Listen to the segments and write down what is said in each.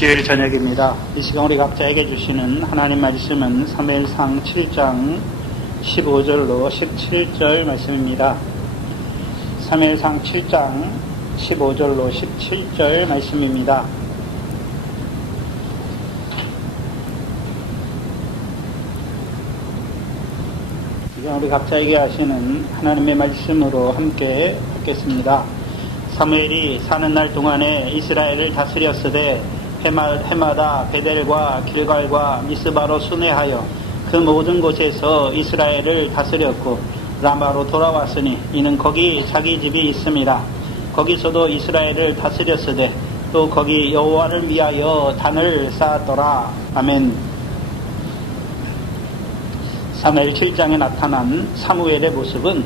주일 저녁입니다. 이 시간 우리 각자에게 주시는 하나님 말씀은 사무엘상 7장 15절로 17절 말씀입니다. 사무엘상 7장 15절로 17절 말씀입니다. 이제 우리 각자에게 하시는 하나님의 말씀으로 함께 읽겠습니다. 사무엘이 사는 날 동안에 이스라엘을 다스렸으되 해마다 베델과 길갈과 미스바로 순회하여 그 모든 곳에서 이스라엘을 다스렸고 라마로 돌아왔으니 이는 거기 자기 집이 있습니다. 거기서도 이스라엘을 다스렸으되 또 거기 여호와를 위하여 단을 쌓았더라. 아멘. 사무엘 7장에 나타난 사무엘의 모습은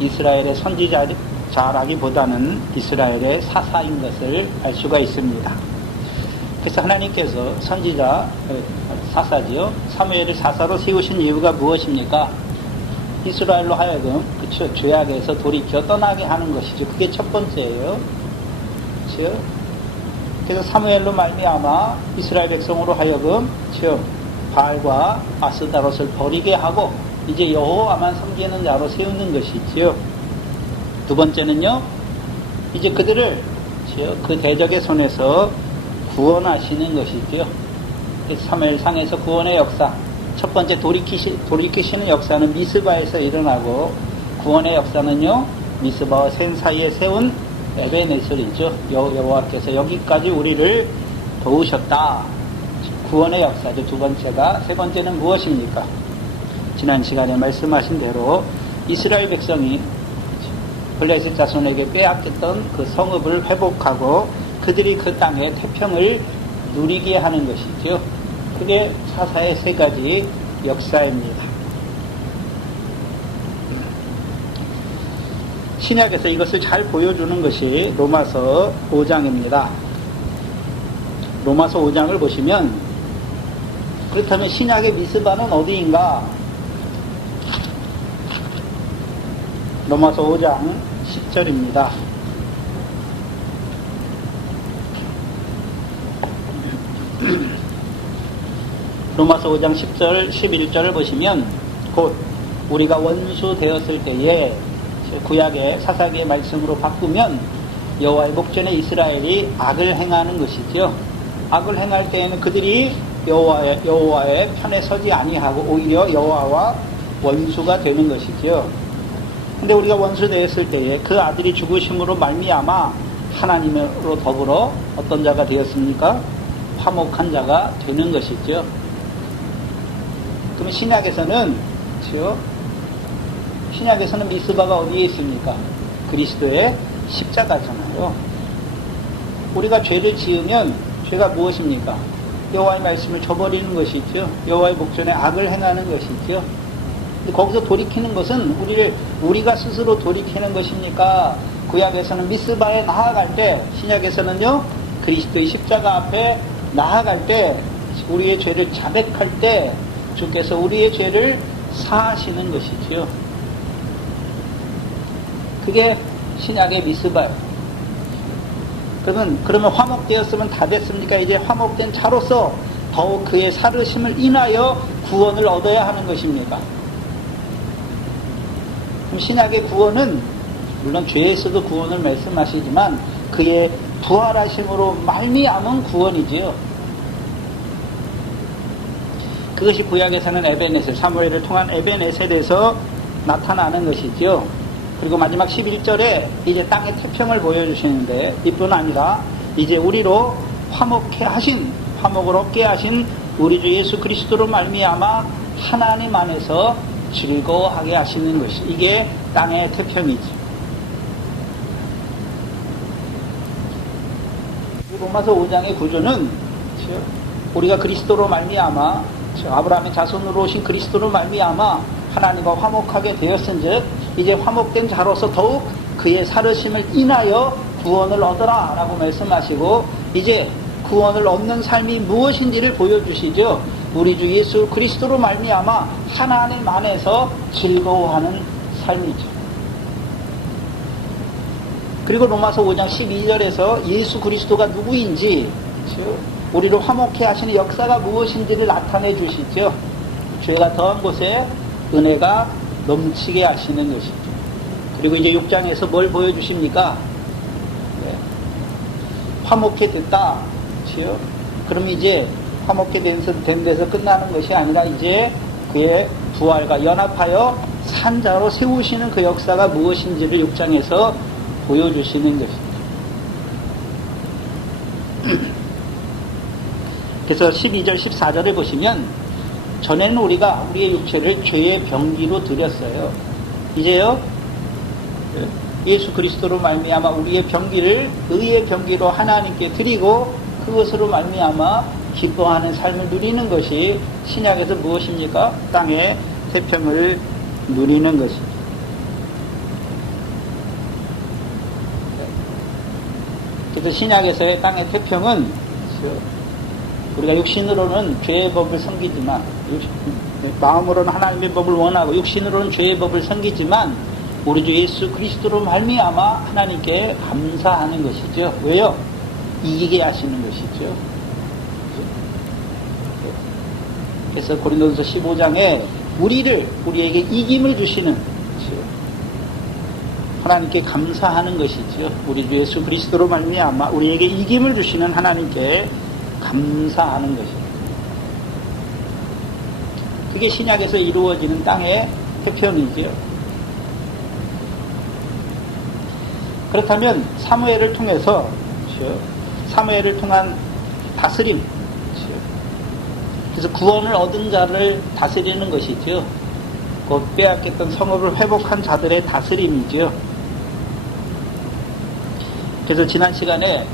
이스라엘의 선지자라기보다는 이스라엘의 사사인 것을 알 수가 있습니다. 그래서 하나님께서 선지자, 사사지요. 사무엘을 사사로 세우신 이유가 무엇입니까? 이스라엘로 하여금 죄악에서 돌이켜 떠나게 하는 것이죠. 그게 첫 번째예요. 그렇죠? 그래서 사무엘로 말미암아 이스라엘 백성으로 하여금 바알과 아스다롯을 버리게 하고 이제 여호와만 섬기는 자로 세우는 것이지요. 두 번째는요, 이제 그들을 그 대적의 손에서 구원하시는 것이죠. 사무엘상에서 구원의 역사, 첫 번째 돌이키시는 역사는 미스바에서 일어나고, 구원의 역사는요, 미스바와 센 사이에 세운 에벤에셀이죠. 여호와께서 여기까지 우리를 도우셨다. 구원의 역사죠. 두 번째가. 세 번째는 무엇입니까? 지난 시간에 말씀하신 대로 이스라엘 백성이 블레셋 자손에게 빼앗겼던 그 성읍을 회복하고 그들이 그 땅의 태평을 누리게 하는 것이죠. 그게 사사의 세 가지 역사입니다. 신약에서 이것을 잘 보여주는 것이 로마서 5장입니다. 로마서 5장을 보시면, 그렇다면 신약의 미스바는 어디인가? 로마서 5장 10절입니다. 로마서 5장 10절, 11절을 보시면, 곧 우리가 원수 되었을 때에 구약의 사사기의 말씀으로 바꾸면 여호와의 목전에 이스라엘이 악을 행하는 것이죠. 악을 행할 때에는 그들이 여호와의 편에 서지 아니하고 오히려 여호와와 원수가 되는 것이죠. 근데 우리가 원수 되었을 때에 그 아들이 죽으심으로 말미암아 하나님으로 더불어 어떤 자가 되었습니까? 화목한 자가 되는 것이죠. 그럼 신약에서는 미스바가 어디에 있습니까? 그리스도의 십자가잖아요. 우리가 죄를 지으면 죄가 무엇입니까? 여호와의 말씀을 저버리는 것이죠. 여호와의 목전에 악을 행하는 것이죠. 거기서 돌이키는 것은 우리가 스스로 돌이키는 것입니까? 구약에서는 미스바에 나아갈 때, 신약에서는요, 그리스도의 십자가 앞에 나아갈 때, 우리의 죄를 자백할 때 주께서 우리의 죄를 사하시는 것이지요. 그게 신약의 미스바예요. 그러면 화목되었으면 다 됐습니까? 이제 화목된 자로서 더욱 그의 사르심을 인하여 구원을 얻어야 하는 것입니까? 그럼 신약의 구원은 물론 죄에서도 구원을 말씀하시지만 그의 부활하심으로 말미암은 구원이지요. 그것이 구약에서는 에벤에셀, 사무엘을 통한 에벤에셀에서 나타나는 것이지요. 그리고 마지막 11절에 이제 땅의 태평을 보여주시는데, 이뿐 아니라 이제 우리로 화목을 얻게 하신 우리 주 예수 그리스도로 말미암아 하나님 안에서 즐거워하게 하시는 것이, 이게 땅의 태평이지. 로마서 5장의 구조는 우리가 그리스도로 말미암아, 아브라함의 자손으로 오신 그리스도로 말미암아 하나님과 화목하게 되었은즉 이제 화목된 자로서 더욱 그의 사르심을 인하여 구원을 얻어라 라고 말씀하시고, 이제 구원을 얻는 삶이 무엇인지를 보여주시죠. 우리 주 예수 그리스도로 말미암아 하나님 안에서 즐거워하는 삶이죠. 그리고 로마서 5장 12절에서 예수 그리스도가 누구인지 우리를 화목케 하시는 역사가 무엇인지를 나타내 주시죠. 죄가 더한 곳에 은혜가 넘치게 하시는 것이죠. 그리고 이제 6장에서 뭘 보여주십니까? 네. 화목케 됐다. 그렇죠? 그럼 이제 화목케 된 데서 끝나는 것이 아니라 이제 그의 부활과 연합하여 산자로 세우시는 그 역사가 무엇인지를 6장에서 보여주시는 것입니다. 그래서 12절, 14절을 보시면 전에는 우리가 우리의 육체를 죄의 병기로 드렸어요. 이제요 예수 그리스도로 말미암아 우리의 병기를 의의 병기로 하나님께 드리고 그것으로 말미암아 기뻐하는 삶을 누리는 것이 신약에서 무엇입니까? 땅의 태평을 누리는 것입니다. 그래서 신약에서의 땅의 태평은 우리가 육신으로는 죄의 법을 섬기지만 마음으로는 하나님의 법을 원하고 육신으로는 죄의 법을 섬기지만 우리 주 예수 그리스도로 말미암아 하나님께 감사하는 것이죠. 왜요? 이기게 하시는 것이죠. 그래서 고린도전서 15장에 우리에게 이김을 주시는 하나님께 감사하는 것이죠. 우리 주 예수 그리스도로 말미암아 우리에게 이김을 주시는 하나님께 감사하는 것입니다. 그게 신약에서 이루어지는 땅의 태평이지요. 그렇다면 사무엘을 통해서 사무엘을 통한 다스림, 그래서 구원을 얻은 자를 다스리는 것이죠. 그 빼앗겼던 성읍을 회복한 자들의 다스림이죠. 그래서 지난 시간에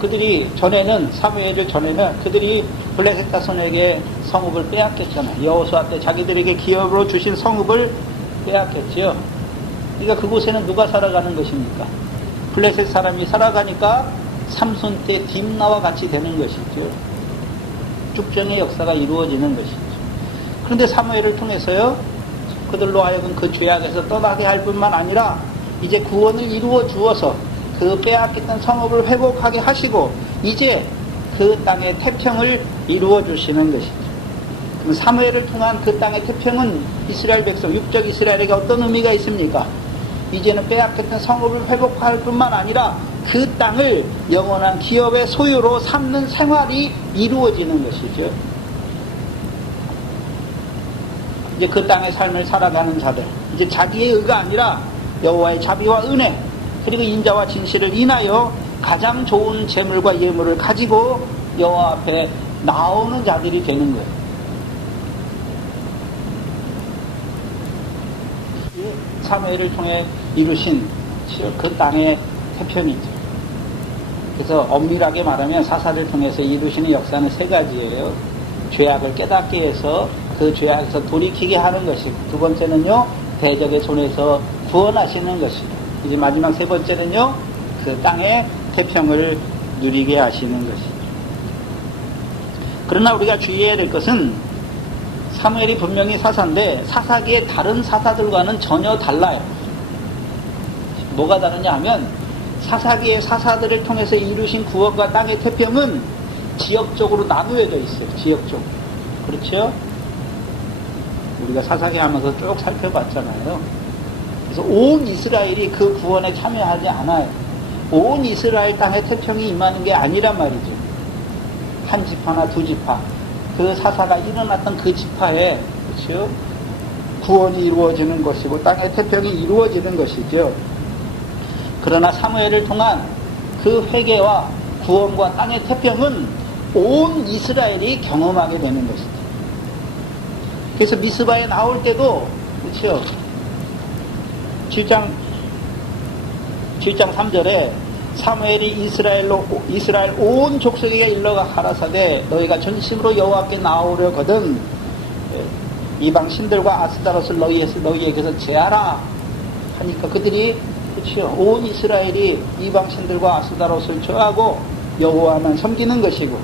사무엘을 전에는 그들이 블레셋 자손에게 성읍을 빼앗겼잖아요. 여호수아 때 자기들에게 기업으로 주신 성읍을 빼앗겼죠. 그러니까 그곳에는 누가 살아가는 것입니까? 블레셋 사람이 살아가니까 삼손 때 딥나와 같이 되는 것이죠. 축전의 역사가 이루어지는 것이죠. 그런데 사무엘을 통해서요, 그들로 하여금 그 죄악에서 떠나게 할 뿐만 아니라 이제 구원을 이루어 주어서 그 빼앗겼던 성읍을 회복하게 하시고 이제 그 땅의 태평을 이루어 주시는 것이죠. 그럼 사무엘을 통한 그 땅의 태평은 이스라엘 백성, 육적 이스라엘에게 어떤 의미가 있습니까? 이제는 빼앗겼던 성읍을 회복할 뿐만 아니라 그 땅을 영원한 기업의 소유로 삼는 생활이 이루어지는 것이죠. 이제 그 땅의 삶을 살아가는 자들, 이제 자기의 의가 아니라 여호와의 자비와 은혜 그리고 인자와 진실을 인하여 가장 좋은 재물과 예물을 가지고 여호와 앞에 나오는 자들이 되는 거예요. 사무엘을 통해 이루신 그 땅의 태평이죠. 그래서 엄밀하게 말하면 사사를 통해서 이루시는 역사는 세 가지예요. 죄악을 깨닫게 해서 그 죄악에서 돌이키게 하는 것이고, 두 번째는요, 대적의 손에서 구원하시는 것이고, 이제 마지막 세 번째는요, 그 땅의 태평을 누리게 하시는 것이죠. 그러나 우리가 주의해야 될 것은 사무엘이 분명히 사사인데 사사기의 다른 사사들과는 전혀 달라요. 뭐가 다르냐 하면 사사기의 사사들을 통해서 이루신 구원과 땅의 태평은 지역적으로 나누어져 있어요. 지역적으로. 그렇죠? 우리가 사사기 하면서 쭉 살펴봤잖아요. 그래서 온 이스라엘이 그 구원에 참여하지 않아요. 온 이스라엘 땅에 태평이 임하는 게 아니란 말이죠. 한 지파나 두 지파, 그 사사가 일어났던 그 지파에, 그렇죠? 구원이 이루어지는 것이고 땅의 태평이 이루어지는 것이죠. 그러나 사무엘을 통한 그 회개와 구원과 땅의 태평은 온 이스라엘이 경험하게 되는 것이죠. 그래서 미스바에 나올 때도, 그렇죠? 7장 3절에 사무엘이 이스라엘 온 족속에게 일러가 가라사대 너희가 전심으로 여호와께 나오려거든 이방 신들과 아스타롯을 너희에게서 제하라 하니까 그들이, 그렇죠, 온 이스라엘이 이방 신들과 아스타롯을 저하고 여호와만 섬기는 것이고,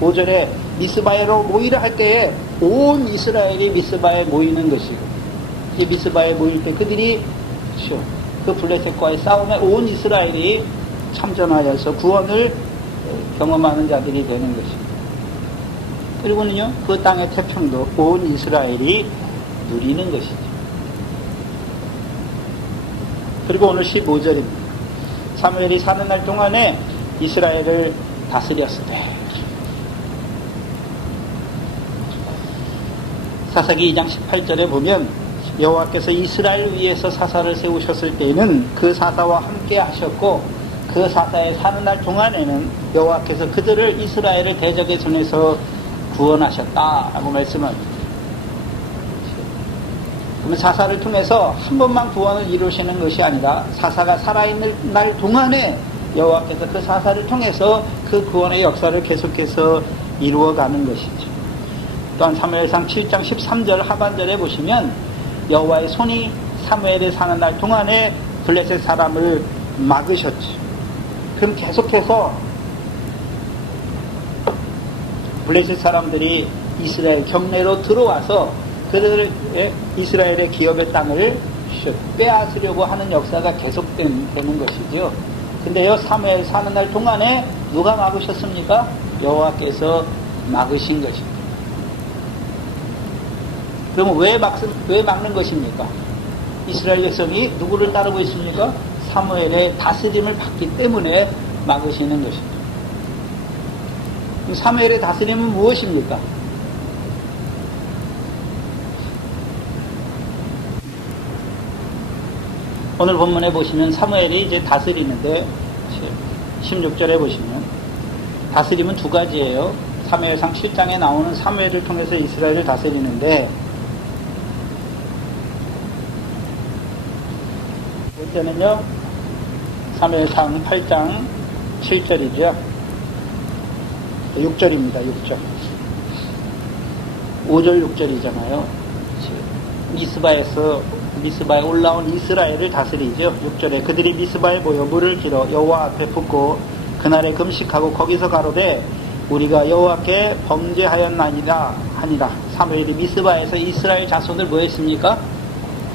5절에 미스바에로 모이라 할 때에 온 이스라엘이 미스바에 모이는 것이고, 이 미스바에 모일 때 그들이, 그렇죠, 그 블레셋과의 싸움에 온 이스라엘이 참전하여서 구원을 경험하는 자들이 되는 것입니다. 그리고는요, 그 땅의 태평도 온 이스라엘이 누리는 것이죠. 그리고 오늘 15절입니다. 사무엘이 사는 날 동안에 이스라엘을 다스렸으되. 사사기 2장 18절에 보면 여호와께서 이스라엘 위에서 사사를 세우셨을 때에는 그 사사와 함께 하셨고 그 사사에 사는 날 동안에는 여호와께서 그들을 이스라엘을 대적의 손에서 구원하셨다라고 말씀합니다. 그러면 사사를 통해서 한 번만 구원을 이루시는 것이 아니라 사사가 살아있는 날 동안에 여호와께서 그 사사를 통해서 그 구원의 역사를 계속해서 이루어가는 것이죠. 또한 사무엘상 7장 13절 하반절에 보시면 여호와의 손이 사무엘이 사는 날 동안에 블레셋 사람을 막으셨죠. 그럼 계속해서 블레셋 사람들이 이스라엘 경내로 들어와서 그들의 이스라엘의 기업의 땅을 빼앗으려고 하는 역사가 계속되는 것이죠. 근데요, 사무엘 사는 날 동안에 누가 막으셨습니까? 여호와께서 막으신 것입니다. 그러면 왜 막는 것입니까? 이스라엘 백성이 누구를 따르고 있습니까? 사무엘의 다스림을 받기 때문에 막으시는 것입니다. 사무엘의 다스림은 무엇입니까? 오늘 본문에 보시면 사무엘이 이제 다스리는데 16절에 보시면 다스림은 두 가지예요. 사무엘상 7장에 나오는 사무엘을 통해서 이스라엘을 다스리는데 번째는요, 사무엘상 8장 7절이죠. 6절입니다. 6절. 5절 6절이잖아요. 미스바에 올라온 이스라엘을 다스리죠. 6절에 그들이 미스바에 모여 물을 길어 여호와 앞에 붓고 그날에 금식하고 거기서 가로되 우리가 여호와께 범죄하였나이다 하니라. 사무엘이 미스바에서 이스라엘 자손을 뭐 했습니까?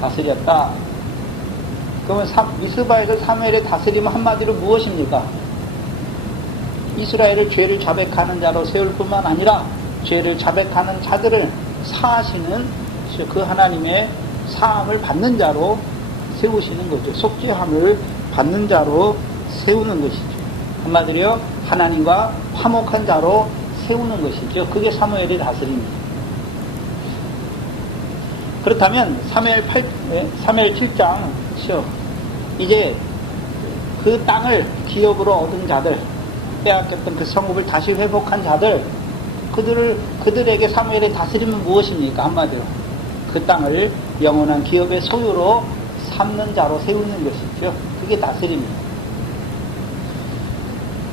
다스렸다. 그러면 미스바에서 사무엘의 다스림은 한마디로 무엇입니까? 이스라엘을 죄를 자백하는 자로 세울 뿐만 아니라 죄를 자백하는 자들을 사하시는 그 하나님의 사함을 받는 자로 세우시는 거죠. 속죄함을 받는 자로 세우는 것이죠. 한마디로 하나님과 화목한 자로 세우는 것이죠. 그게 사무엘의 다스림입니다. 그렇다면 사무엘 7장 이제 그 땅을 기업으로 얻은 자들, 빼앗겼던 그 성읍을 다시 회복한 자들, 그들에게 사무엘의 다스림은 무엇입니까? 한마디로 그 땅을 영원한 기업의 소유로 삼는 자로 세우는 것이죠. 그게 다스림입니다.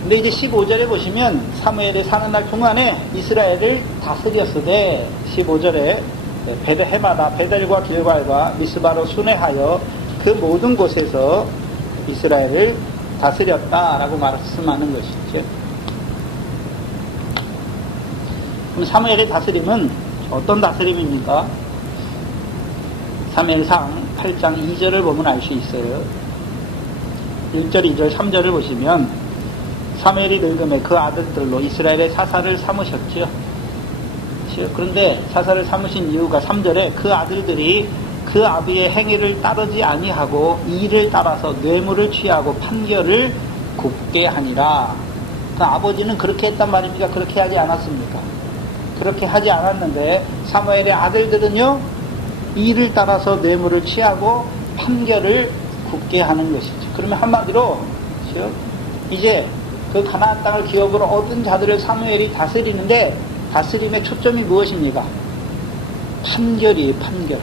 근데 이제 15절에 보시면 사무엘이 사는 날 동안에 이스라엘을 다스렸으되 15절에 해마다 베델과 길갈과 미스바로 순회하여 그 모든 곳에서 이스라엘을 다스렸다라고 말씀하는 것이죠. 그럼 사무엘의 다스림은 어떤 다스림입니까? 사무엘상 8장 2절을 보면 알 수 있어요. 1절, 2절, 3절을 보시면 사무엘이 늙음에 그 아들들로 이스라엘의 사사를 삼으셨지요. 그런데 사사를 삼으신 이유가 3절에 그 아들들이 그 아비의 행위를 따르지 아니하고 이를 따라서 뇌물을 취하고 판결을 굽게 하니라. 그 아버지는 그렇게 했단 말입니까? 그렇게 하지 않았습니까? 그렇게 하지 않았는데 사무엘의 아들들은요, 이를 따라서 뇌물을 취하고 판결을 굽게 하는 것이죠. 그러면 한마디로 이제 그 가나안 땅을 기업으로 얻은 자들을 사무엘이 다스리는데 다스림의 초점이 무엇입니까? 판결이에요. 판결.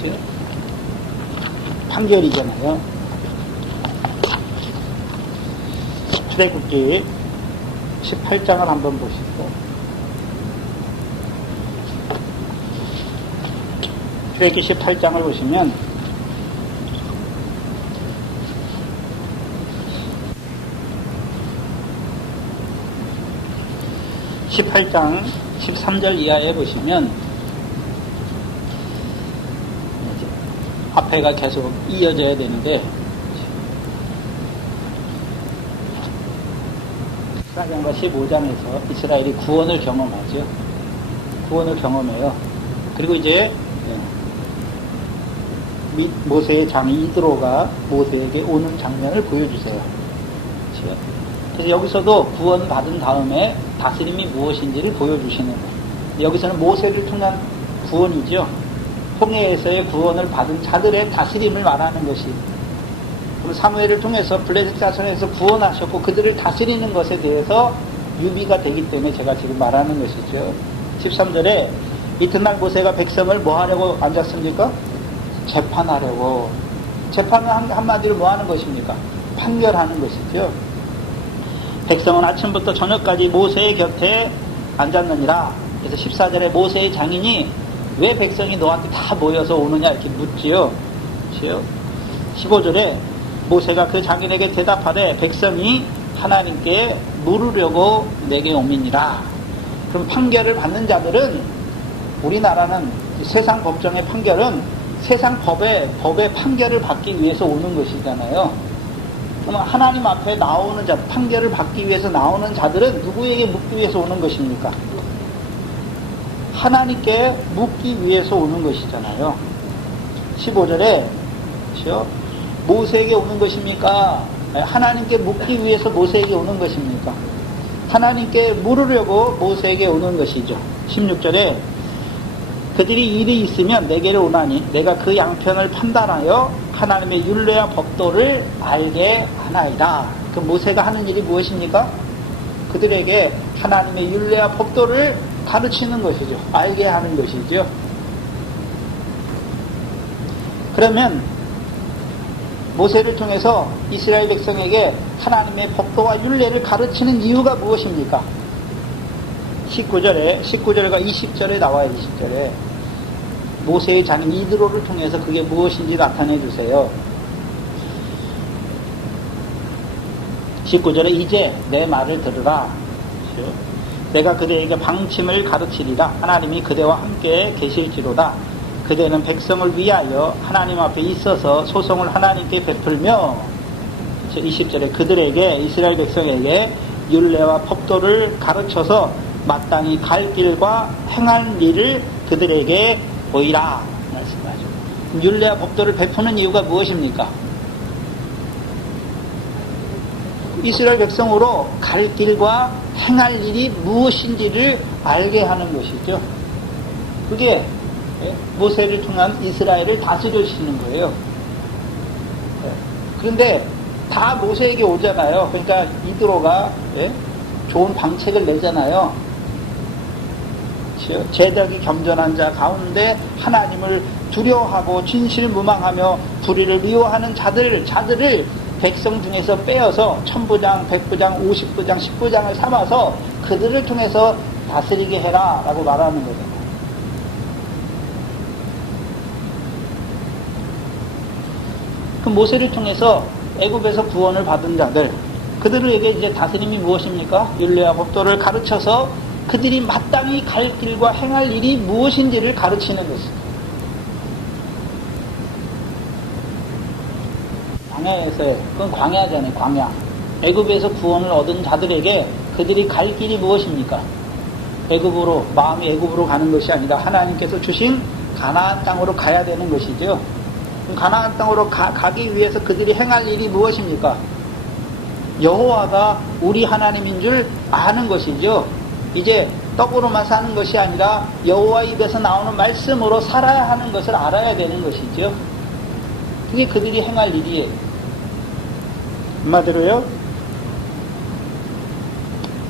그렇죠? 판결이잖아요. 출애굽기 18장을 한번 보시고 출애굽기 18장을 보시면 18장 13절 이하에 보시면 앞에가 계속 이어져야 되는데 14장과 15장에서 이스라엘이 구원을 경험하죠. 구원을 경험해요. 그리고 이제 모세의 장이 이드로가 모세에게 오는 장면을 보여주세요. 그렇죠? 그래서 여기서도 구원받은 다음에 다스림이 무엇인지를 보여주시는 거예요. 여기서는 모세를 통한 구원이죠. 홍해에서의 구원을 받은 자들의 다스림을 말하는 것이, 그리고 사무엘을 통해서 블레셋 자손에서 구원하셨고 그들을 다스리는 것에 대해서 유비가 되기 때문에 제가 지금 말하는 것이죠. 13절에 이튿날 모세가 백성을 뭐 하려고 앉았습니까? 재판하려고. 재판은 한마디로 뭐 하는 것입니까? 판결하는 것이죠. 백성은 아침부터 저녁까지 모세의 곁에 앉았느니라. 그래서 14절에 모세의 장인이 왜 백성이 너한테 다 모여서 오느냐 이렇게 묻지요. 그렇죠? 15절에 모세가 그 장인에게 대답하되 백성이 하나님께 물으려고 내게 오미니라. 그럼 판결을 받는 자들은, 우리나라는 세상 법정의 판결은 세상 법의 판결을 받기 위해서 오는 것이잖아요. 그럼 하나님 앞에 나오는 자, 판결을 받기 위해서 나오는 자들은 누구에게 묻기 위해서 오는 것입니까? 하나님께 묻기 위해서 오는 것이잖아요. 15절에 그렇죠? 모세에게 오는 것입니까? 하나님께 묻기 위해서 모세에게 오는 것입니까? 하나님께 물으려고 모세에게 오는 것이죠. 16절에 그들이 일이 있으면 내게로 오나니 내가 그 양편을 판단하여 하나님의 율례와 법도를 알게 하나이다. 그 모세가 하는 일이 무엇입니까? 그들에게 하나님의 율례와 법도를 가르치는 것이죠. 알게 하는 것이죠. 그러면 모세를 통해서 이스라엘 백성에게 하나님의 법도와 율례를 가르치는 이유가 무엇입니까? 19절과 20절에 나와요. 20절에 모세의 장인 이드로를 통해서 그게 무엇인지 나타내 주세요. 19절에 이제 내 말을 들으라. 내가 그대에게 방침을 가르치리라. 하나님이 그대와 함께 계실지로다. 그대는 백성을 위하여 하나님 앞에 있어서 소송을 하나님께 베풀며, 20절에 그들에게, 이스라엘 백성에게 율례와 법도를 가르쳐서 마땅히 갈 길과 행할 일을 그들에게 보이라 말씀하죠. 율례와 법도를 베푸는 이유가 무엇입니까? 이스라엘 백성으로 갈 길과 행할 일이 무엇인지를 알게 하는 것이죠. 그게 모세를 통한 이스라엘을 다스려주시는 거예요. 그런데 다 모세에게 오잖아요. 그러니까 이드로가 좋은 방책을 내잖아요. 제덕이 겸손한 자 가운데 하나님을 두려워하고 진실무망하며 불의를 미워하는 자들을 백성 중에서 빼어서 1000부장, 100부장, 50부장, 10부장을 삼아서 그들을 통해서 다스리게 해라 라고 말하는 거잖아요. 그 모세를 통해서 애굽에서 구원을 받은 자들, 그들에게 이제 다스림이 무엇입니까? 율례와 법도를 가르쳐서 그들이 마땅히 갈 길과 행할 일이 무엇인지를 가르치는 것입니다. 광야에서의, 그건 광야잖아요. 광야. 애굽에서 구원을 얻은 자들에게 그들이 갈 길이 무엇입니까? 애굽으로, 마음이 애굽으로 가는 것이 아니라 하나님께서 주신 가나안 땅으로 가야 되는 것이죠. 가나안 땅으로 가기 위해서 그들이 행할 일이 무엇입니까? 여호와가 우리 하나님인 줄 아는 것이죠. 이제 떡으로만 사는 것이 아니라 여호와 입에서 나오는 말씀으로 살아야 하는 것을 알아야 되는 것이죠. 그게 그들이 행할 일이에요. 한마디로요,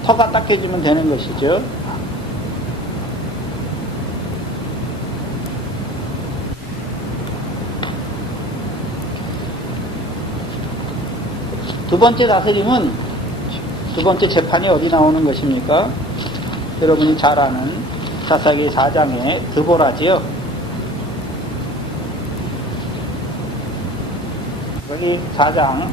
터가 닦여지면 되는 것이죠. 두 번째 다스림은, 두 번째 재판이 어디 나오는 것입니까? 여러분이 잘 아는 사사기 4장의 드보라지요. 여기 4장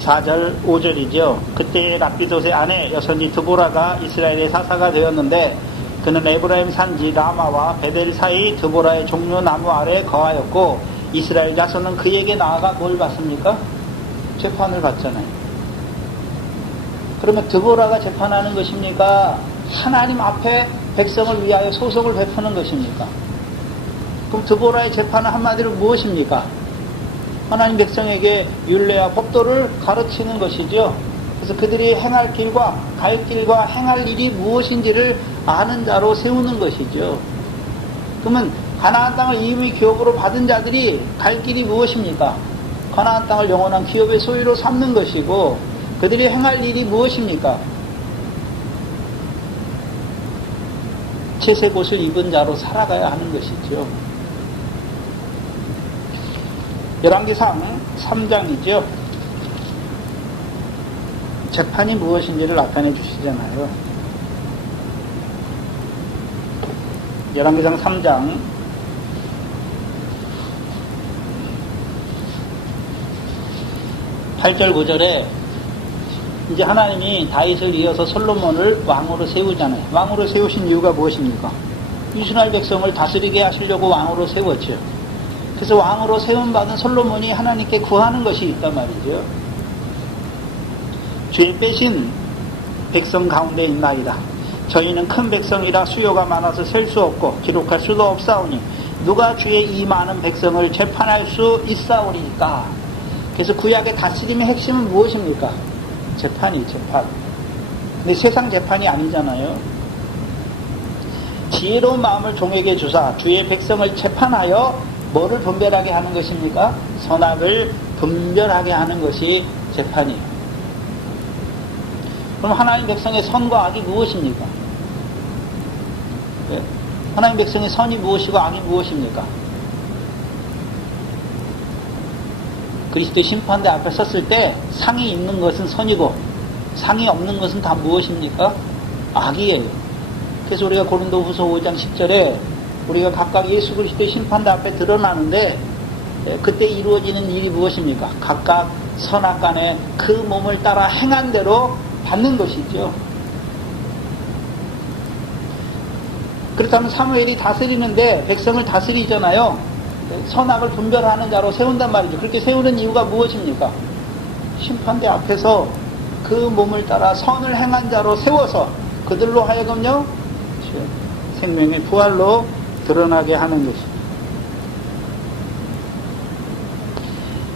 4절 5절이죠. 그때 랍비돗의 아내 여선지 드보라가 이스라엘의 사사가 되었는데 그는 에브라임 산지 라마와 베델 사이 드보라의 종려 나무 아래 거하였고 이스라엘 자손은 그에게 나아가 뭘 받습니까? 재판을 받잖아요. 그러면 드보라가 재판하는 것입니까? 하나님 앞에 백성을 위하여 소송을 베푸는 것입니까? 그럼 드보라의 재판은 한마디로 무엇입니까? 하나님 백성에게 율례와 법도를 가르치는 것이죠. 그래서 그들이 행할 길과 갈 길과 행할 일이 무엇인지를 아는 자로 세우는 것이죠. 그러면 가나안 땅을 이미 기업으로 받은 자들이 갈 길이 무엇입니까? 가나안 땅을 영원한 기업의 소유로 삼는 것이고, 그들이 행할 일이 무엇입니까? 채색옷을 입은 자로 살아가야 하는 것이죠. 열왕기상 3장이죠. 재판이 무엇인지를 나타내 주시잖아요. 열왕기상 3장 8절 9절에 이제 하나님이 다윗을 이어서 솔로몬을 왕으로 세우잖아요. 왕으로 세우신 이유가 무엇입니까? 이스라엘 백성을 다스리게 하시려고 왕으로 세웠죠. 그래서 왕으로 세움받은 솔로몬이 하나님께 구하는 것이 있단 말이죠. 죄 빼신 백성 가운데 있나이다. 저희는 큰 백성이라 수요가 많아서 셀 수 없고 기록할 수도 없사오니 누가 주의 이 많은 백성을 재판할 수 있사오리까. 그래서 구약의 다스림의 핵심은 무엇입니까? 재판이 재판. 근데 세상 재판이 아니잖아요. 지혜로운 마음을 종에게 주사 주의 백성을 재판하여 뭐를 분별하게 하는 것입니까? 선악을 분별하게 하는 것이 재판이에요. 그럼 하나님 백성의 선과 악이 무엇입니까? 하나님 백성의 선이 무엇이고 악이 무엇입니까? 그리스도의 심판대 앞에 섰을 때 상이 있는 것은 선이고 상이 없는 것은 다 무엇입니까? 악이에요. 그래서 우리가 고린도후서 5장 10절에 우리가 각각 예수 그리스도의 심판대 앞에 드러나는데 그때 이루어지는 일이 무엇입니까? 각각 선악간에 그 몸을 따라 행한 대로 받는 것이죠. 그렇다면 사무엘이 다스리는데 백성을 다스리잖아요. 선악을 분별하는 자로 세운단 말이죠. 그렇게 세우는 이유가 무엇입니까? 심판대 앞에서 그 몸을 따라 선을 행한 자로 세워서 그들로 하여금요 생명의 부활로 드러나게 하는 것입니다.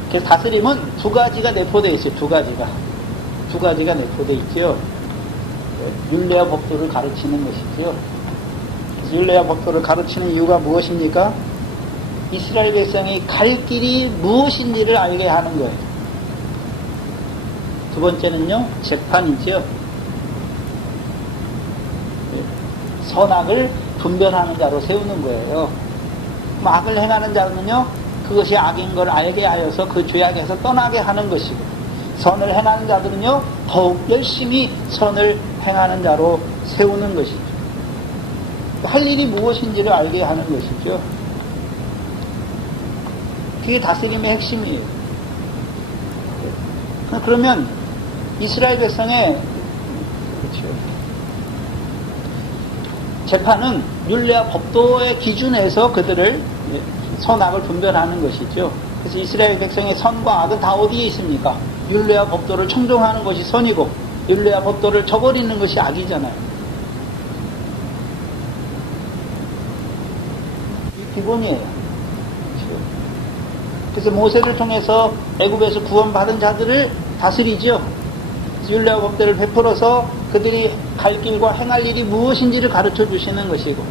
그래서 다스림은 두 가지가 내포되어 있어요. 두 가지가 내포되어 있죠. 율례와 법도를 가르치는 것이죠. 율례와 법도를 가르치는 이유가 무엇입니까? 이스라엘 백성이 갈 길이 무엇인지를 알게 하는 거예요. 두 번째는요, 재판이죠. 선악을 분별하는 자로 세우는 거예요. 악을 행하는 자는요, 그것이 악인 걸 알게 하여서 그 죄악에서 떠나게 하는 것이고, 선을 행하는 자들은요, 더욱 열심히 선을 행하는 자로 세우는 것이죠. 할 일이 무엇인지를 알게 하는 것이죠. 그게 다스림의 핵심이에요. 그러면 이스라엘 백성의 재판은 율례와 법도의 기준에서 그들을 선악을 분별하는 것이죠. 그래서 이스라엘 백성의 선과 악은 다 어디에 있습니까? 율례와 법도를 청종하는 것이 선이고 율례와 법도를 저버리는 것이 악이잖아요. 이 기본이에요. 그래서 모세를 통해서 애굽에서 구원받은 자들을 다스리죠. 율례와 법도를 베풀어서 그들이 갈 길과 행할 일이 무엇인지를 가르쳐 주시는 것이고,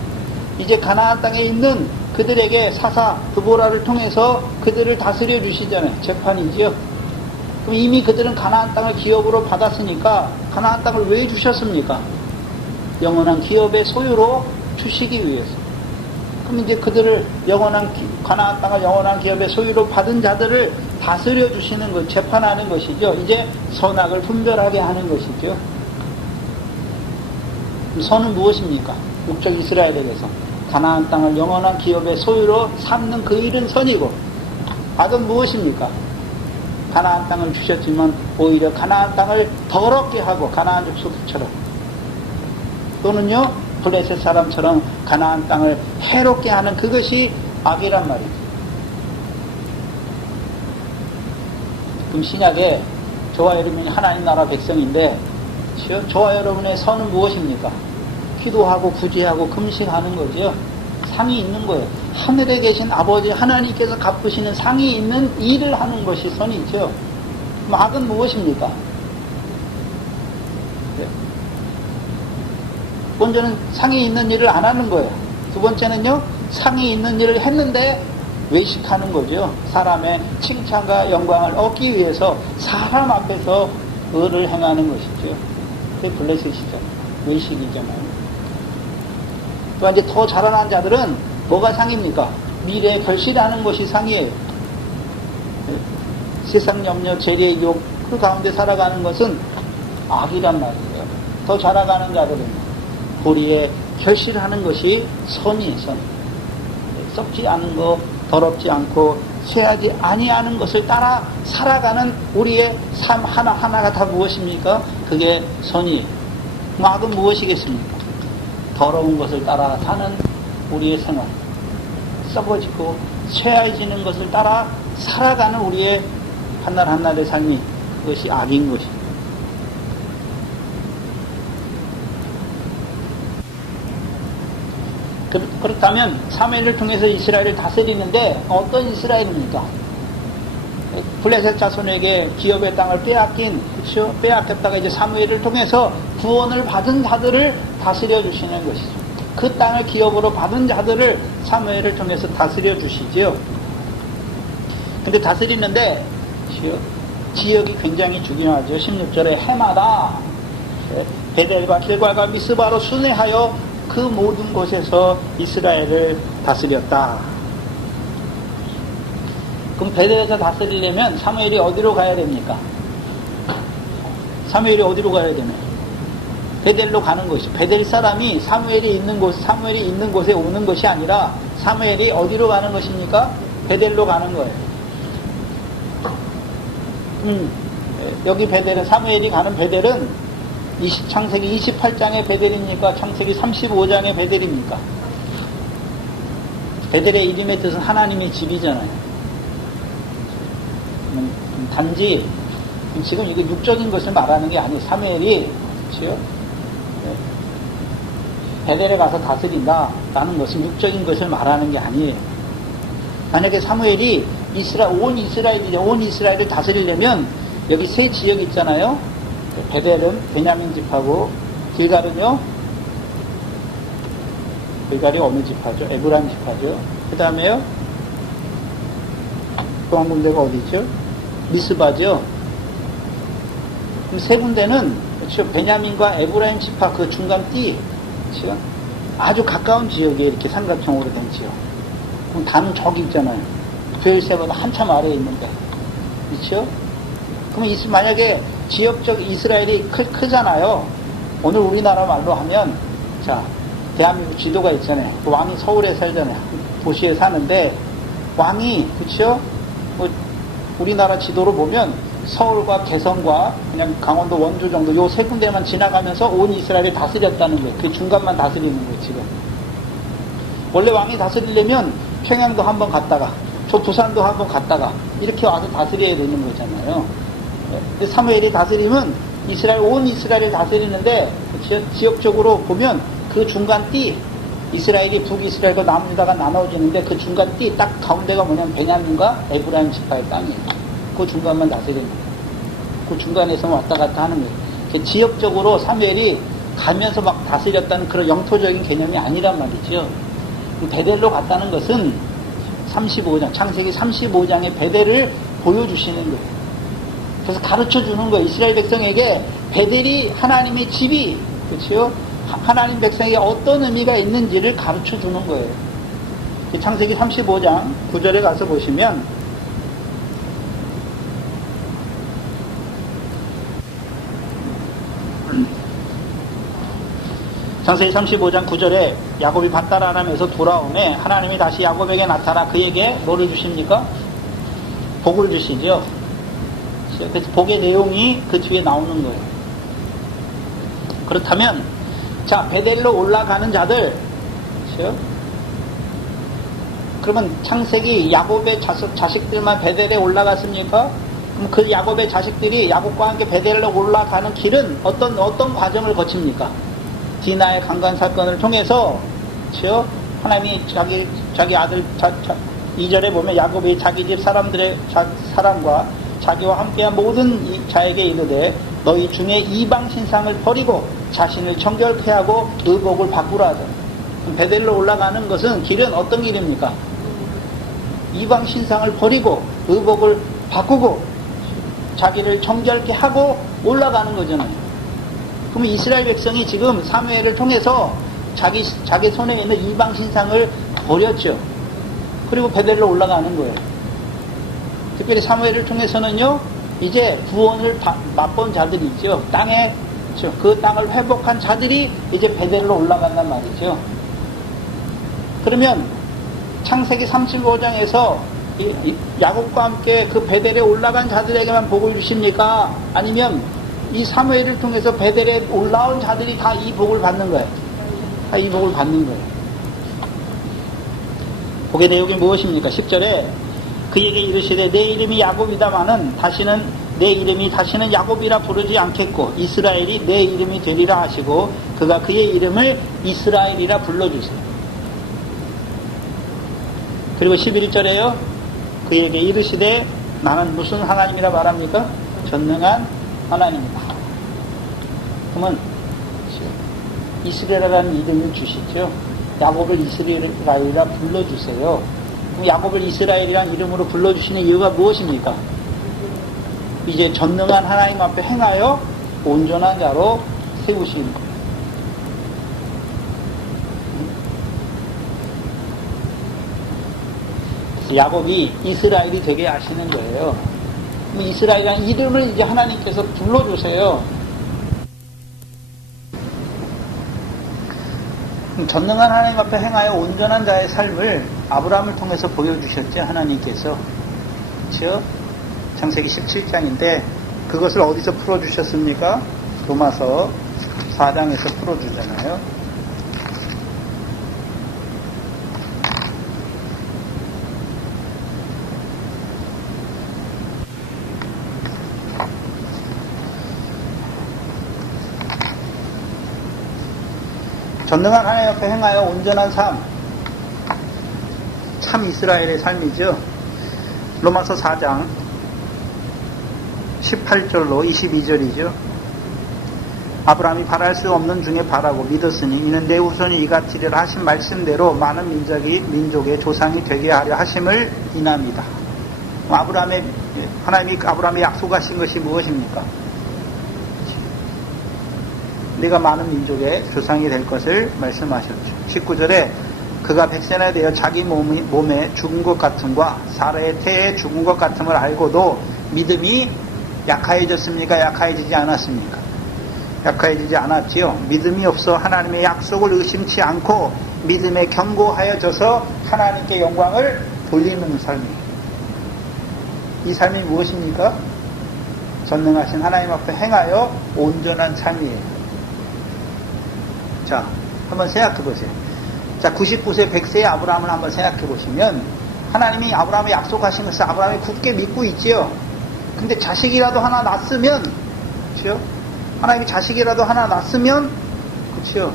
이제 가나안 땅에 있는 그들에게 사사 드보라를 통해서 그들을 다스려 주시잖아요. 재판이지요. 그럼 이미 그들은 가나안 땅을 기업으로 받았으니까 가나안 땅을 왜 주셨습니까? 영원한 기업의 소유로 주시기 위해서. 그럼 이제 그들을 가나안 땅을 영원한 기업의 소유로 받은 자들을 다스려 주시는 것, 재판하는 것이죠. 이제 선악을 분별하게 하는 것이죠. 선은 무엇입니까? 육적 이스라엘에게서 가나안 땅을 영원한 기업의 소유로 삼는 그 일은 선이고, 악은 무엇입니까? 가나안 땅을 주셨지만 오히려 가나안 땅을 더럽게 하고 가나안 족속처럼, 또는요 블레셋 사람처럼 가나안 땅을 해롭게 하는 그것이 악이란 말이죠. 그럼 신약에 저와 여러분이 하나님 나라 백성인데 그렇죠? 저와 여러분의 선은 무엇입니까? 기도하고 구제하고 금식하는 거죠. 상이 있는 거예요. 하늘에 계신 아버지 하나님께서 갚으시는 상이 있는 일을 하는 것이 선이죠. 악은 무엇입니까? 먼저는 상이 있는 일을 안 하는 거예요. 두 번째는요, 상이 있는 일을 했는데 외식하는 거죠. 사람의 칭찬과 영광을 얻기 위해서 사람 앞에서 의를 행하는 것이죠. 그게 블레셋이죠. 외식이잖아요. 또 이제 더 자라난 자들은 뭐가 상입니까? 미래에 결실하는 것이 상이에요. 세상 염려, 재리의 유혹, 그 가운데 살아가는 것은 악이란 말이에요. 더 자라가는 자들은 보리에 결실하는 것이 선이에요, 선. 썩지 않은 거, 더럽지 않고 쇠하지 아니하는 것을 따라 살아가는 우리의 삶 하나하나가 다 무엇입니까? 그게 선이에요. 악은 무엇이겠습니까? 더러운 것을 따라 사는 우리의 생활, 썩어지고 쇠해지는 것을 따라 살아가는 우리의 한날 한날의 삶이, 그것이 악인 것입니다. 그렇다면 사무엘을 통해서 이스라엘을 다스리는데 어떤 이스라엘입니까? 블레셋 자손에게 기업의 땅을 빼앗긴, 그렇죠? 빼앗겼다가 이제 사무엘을 통해서 구원을 받은 자들을 다스려 주시는 것이죠. 그 땅을 기업으로 받은 자들을 사무엘을 통해서 다스려 주시죠. 근데 다스리는데 지역이 굉장히 중요하죠. 16절에 해마다 베델과 길갈과 미스바로 순회하여 그 모든 곳에서 이스라엘을 다스렸다. 그럼 베델에서 다스리려면 사무엘이 어디로 가야 됩니까? 사무엘이 어디로 가야 되나요? 베델로 가는 것이. 베델 사람이 사무엘이 있는 곳에 오는 것이 아니라 사무엘이 어디로 가는 것입니까? 베델로 가는 거예요. 여기 베델은, 사무엘이 가는 베델은 창세기 28장의 베델입니까? 창세기 35장의 베델입니까? 베델의 이름의 뜻은 하나님의 집이잖아요. 단지 지금 이거 육적인 것을 말하는 게 아니에요. 사무엘이, 그렇죠? 베델에 가서 다스린다라는 것은 육적인 것을 말하는 게 아니에요. 만약에 사무엘이 온 이스라엘을 다스리려면 여기 세 지역 있잖아요. 베델은 베냐민 집하고, 길갈은요, 길갈이 어느 집하죠? 에브라임 집하죠. 그 다음에요, 또 한 군데가 어디죠? 미스바죠. 그럼 세 군데는, 그렇죠? 베냐민과 에브라임 집하 그 중간 띠, 그렇죠? 아주 가까운 지역에 이렇게 삼각형으로 된 지역. 그럼 다는 저기 있잖아요. 베일세보다 한참 아래에 있는데, 그렇죠? 그러면 만약에 지역적 이스라엘이 크잖아요. 오늘 우리나라 말로 하면, 자, 대한민국 지도가 있잖아요. 그 왕이 서울에 살잖아요. 도시에 사는데, 왕이, 그쵸? 우리나라 지도로 보면, 서울과 개성과 그냥 강원도 원주 정도 요 세 군데만 지나가면서 온 이스라엘을 다스렸다는 거예요. 그 중간만 다스리는 거예요, 지금. 원래 왕이 다스리려면 평양도 한번 갔다가, 저 부산도 한번 갔다가, 이렇게 와서 다스려야 되는 거잖아요. 사무엘이 다스리면 온 이스라엘을 다스리는데, 그렇죠? 지역적으로 보면 그 중간 띠, 이스라엘이 북이스라엘과 남유다가 나눠지는데 그 중간 띠 딱 가운데가 뭐냐면 베냐민과 에브라임 지파의 땅이에요. 그 중간만 다스리는 거예요. 그 중간에서 왔다 갔다 하는 거예요. 지역적으로 사무엘이 가면서 막 다스렸다는 그런 영토적인 개념이 아니란 말이죠. 베델로 갔다는 것은 35장, 창세기 35장의 베델을 보여주시는 거예요. 그래서 가르쳐 주는 거예요. 이스라엘 백성에게 베델이 하나님의 집이, 그렇죠? 하나님 백성에게 어떤 의미가 있는지를 가르쳐 주는 거예요. 창세기 35장 9절에 가서 보시면, 창세기 35장 9절에 야곱이 밧다라람에서 돌아오매 하나님이 다시 야곱에게 나타나 그에게 뭐를 주십니까? 복을 주시죠. 그래서 복의 내용이 그 뒤에 나오는 거예요. 그렇다면, 자, 베델로 올라가는 자들, 그렇죠? 그러면 창세기 야곱의 자식들만 베델에 올라갔습니까? 그럼 그 야곱의 자식들이 야곱과 함께 베델로 올라가는 길은 어떤 과정을 거칩니까? 디나의 강간 사건을 통해서, 그렇죠? 하나님이 자기 아들, 2절에 보면 야곱이 자기 집 사람과 자기와 함께한 모든 자에게 이르되 너희 중에 이방 신상을 버리고 자신을 정결케 하고 의복을 바꾸라 하죠. 베델로 올라가는 것은 길은 어떤 길입니까? 이방 신상을 버리고 의복을 바꾸고 자기를 정결케 하고 올라가는 거잖아요. 그러면 이스라엘 백성이 지금 사무엘을 통해서 자기 손에 있는 이방 신상을 버렸죠. 그리고 베델로 올라가는 거예요. 특별히 사무엘을 통해서는요, 이제 구원을 맛본 자들이 있죠. 땅에, 그 땅을 회복한 자들이 이제 베델로 올라간단 말이죠. 그러면 창세기 35장에서 야곱과 함께 그 베델에 올라간 자들에게만 복을 주십니까? 아니면 이 사무엘을 통해서 베델에 올라온 자들이 다 이 복을 받는 거예요. 다 이 복을 받는 거예요. 복의 내용이 무엇입니까? 10절에 그에게 이르시되 내 이름이 야곱이다마는 내 이름이 다시는 야곱이라 부르지 않겠고 이스라엘이 내 이름이 되리라 하시고 그가 그의 이름을 이스라엘이라 불러주세요. 그리고 11절에요. 그에게 이르시되 나는 무슨 하나님이라 말합니까? 전능한 하나님이다. 그러면 이스라엘이라는 이름을 주시죠. 야곱을 이스라엘이라 불러주세요. 그럼 야곱을 이스라엘이라는 이름으로 불러주시는 이유가 무엇입니까? 이제 전능한 하나님 앞에 행하여 온전한 자로 세우시는 거예요. 야곱이 이스라엘이 되게 하시는 거예요. 이스라엘이라는 이름을 이제 하나님께서 불러주세요. 전능한 하나님 앞에 행하여 온전한 자의 삶을 아브라함을 통해서 보여주셨죠. 하나님께서. 그렇죠? 창세기 17장인데 그것을 어디서 풀어주셨습니까? 로마서 4장에서 풀어주잖아요. 전능한 하나님 앞에 행하여 온전한 삶, 참 이스라엘의 삶이죠. 로마서 4장 18절로 22절이죠. 아브라함이 바랄 수 없는 중에 바라고 믿었으니 이는 내 후손이 이같으리라 하신 말씀대로 많은 민족의 조상이 되게 하려 하심을 인합니다. 하나님이 아브라함에 약속하신 것이 무엇입니까? 네가 많은 민족의 조상이 될 것을 말씀하셨죠. 19절에 그가 백세나 되어 자기 몸에 죽은 것 같음과 사라의 태에 죽은 것 같음을 알고도 믿음이 약하여졌습니까? 약하여지지 않았습니까? 약하여지지 않았지요. 믿음이 없어 하나님의 약속을 의심치 않고 믿음에 견고하여져서 하나님께 영광을 돌리는 삶이에요. 이 삶이 무엇입니까? 전능하신 하나님 앞에 행하여 온전한 삶이에요. 자, 한번 생각해 보세요. 자, 99세, 100세의 아브라함을 한번 생각해 보시면 하나님이 아브라함에 약속하신 것을 아브라함이 굳게 믿고 있지요. 근데 자식이라도 하나 낳았으면, 그렇죠? 하나님이 자식이라도 하나 낳았으면, 그렇죠?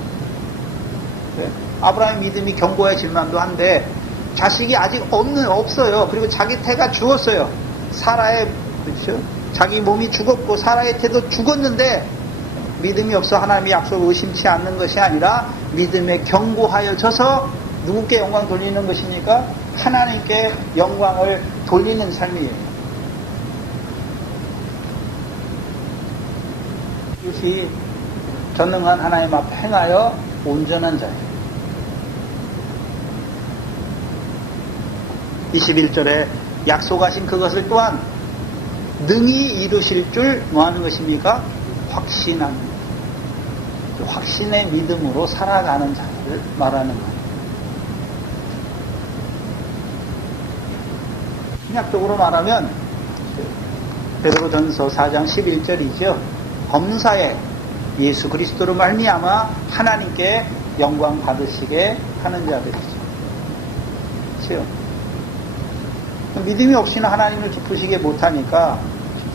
네? 아브라함의 믿음이 견고해질 만도 한데 자식이 아직 없어요. 그리고 자기 태가 죽었어요. 사라의, 그렇죠? 자기 몸이 죽었고 사라의 태도 죽었는데 믿음이 없어 하나님의 약속을 의심치 않는 것이 아니라 믿음에 견고하여져서 누구께 영광 돌리는 것이니까 하나님께 영광을 돌리는 삶이에요. 이것이 전능한 하나님 앞에 행하여 온전한 자예요. 21절에 약속하신 그것을 또한 능히 이루실 줄 뭐하는 것입니까? 확신한 확신의 믿음으로 살아가는 자를 말하는 거예요. 신약적으로 말하면 베드로전서 4장 11절이죠. 범사에 예수 그리스도로 말미암아 하나님께 영광 받으시게 하는 자들이죠. 그렇죠? 믿음이 없이는 하나님을 기쁘시게 못하니까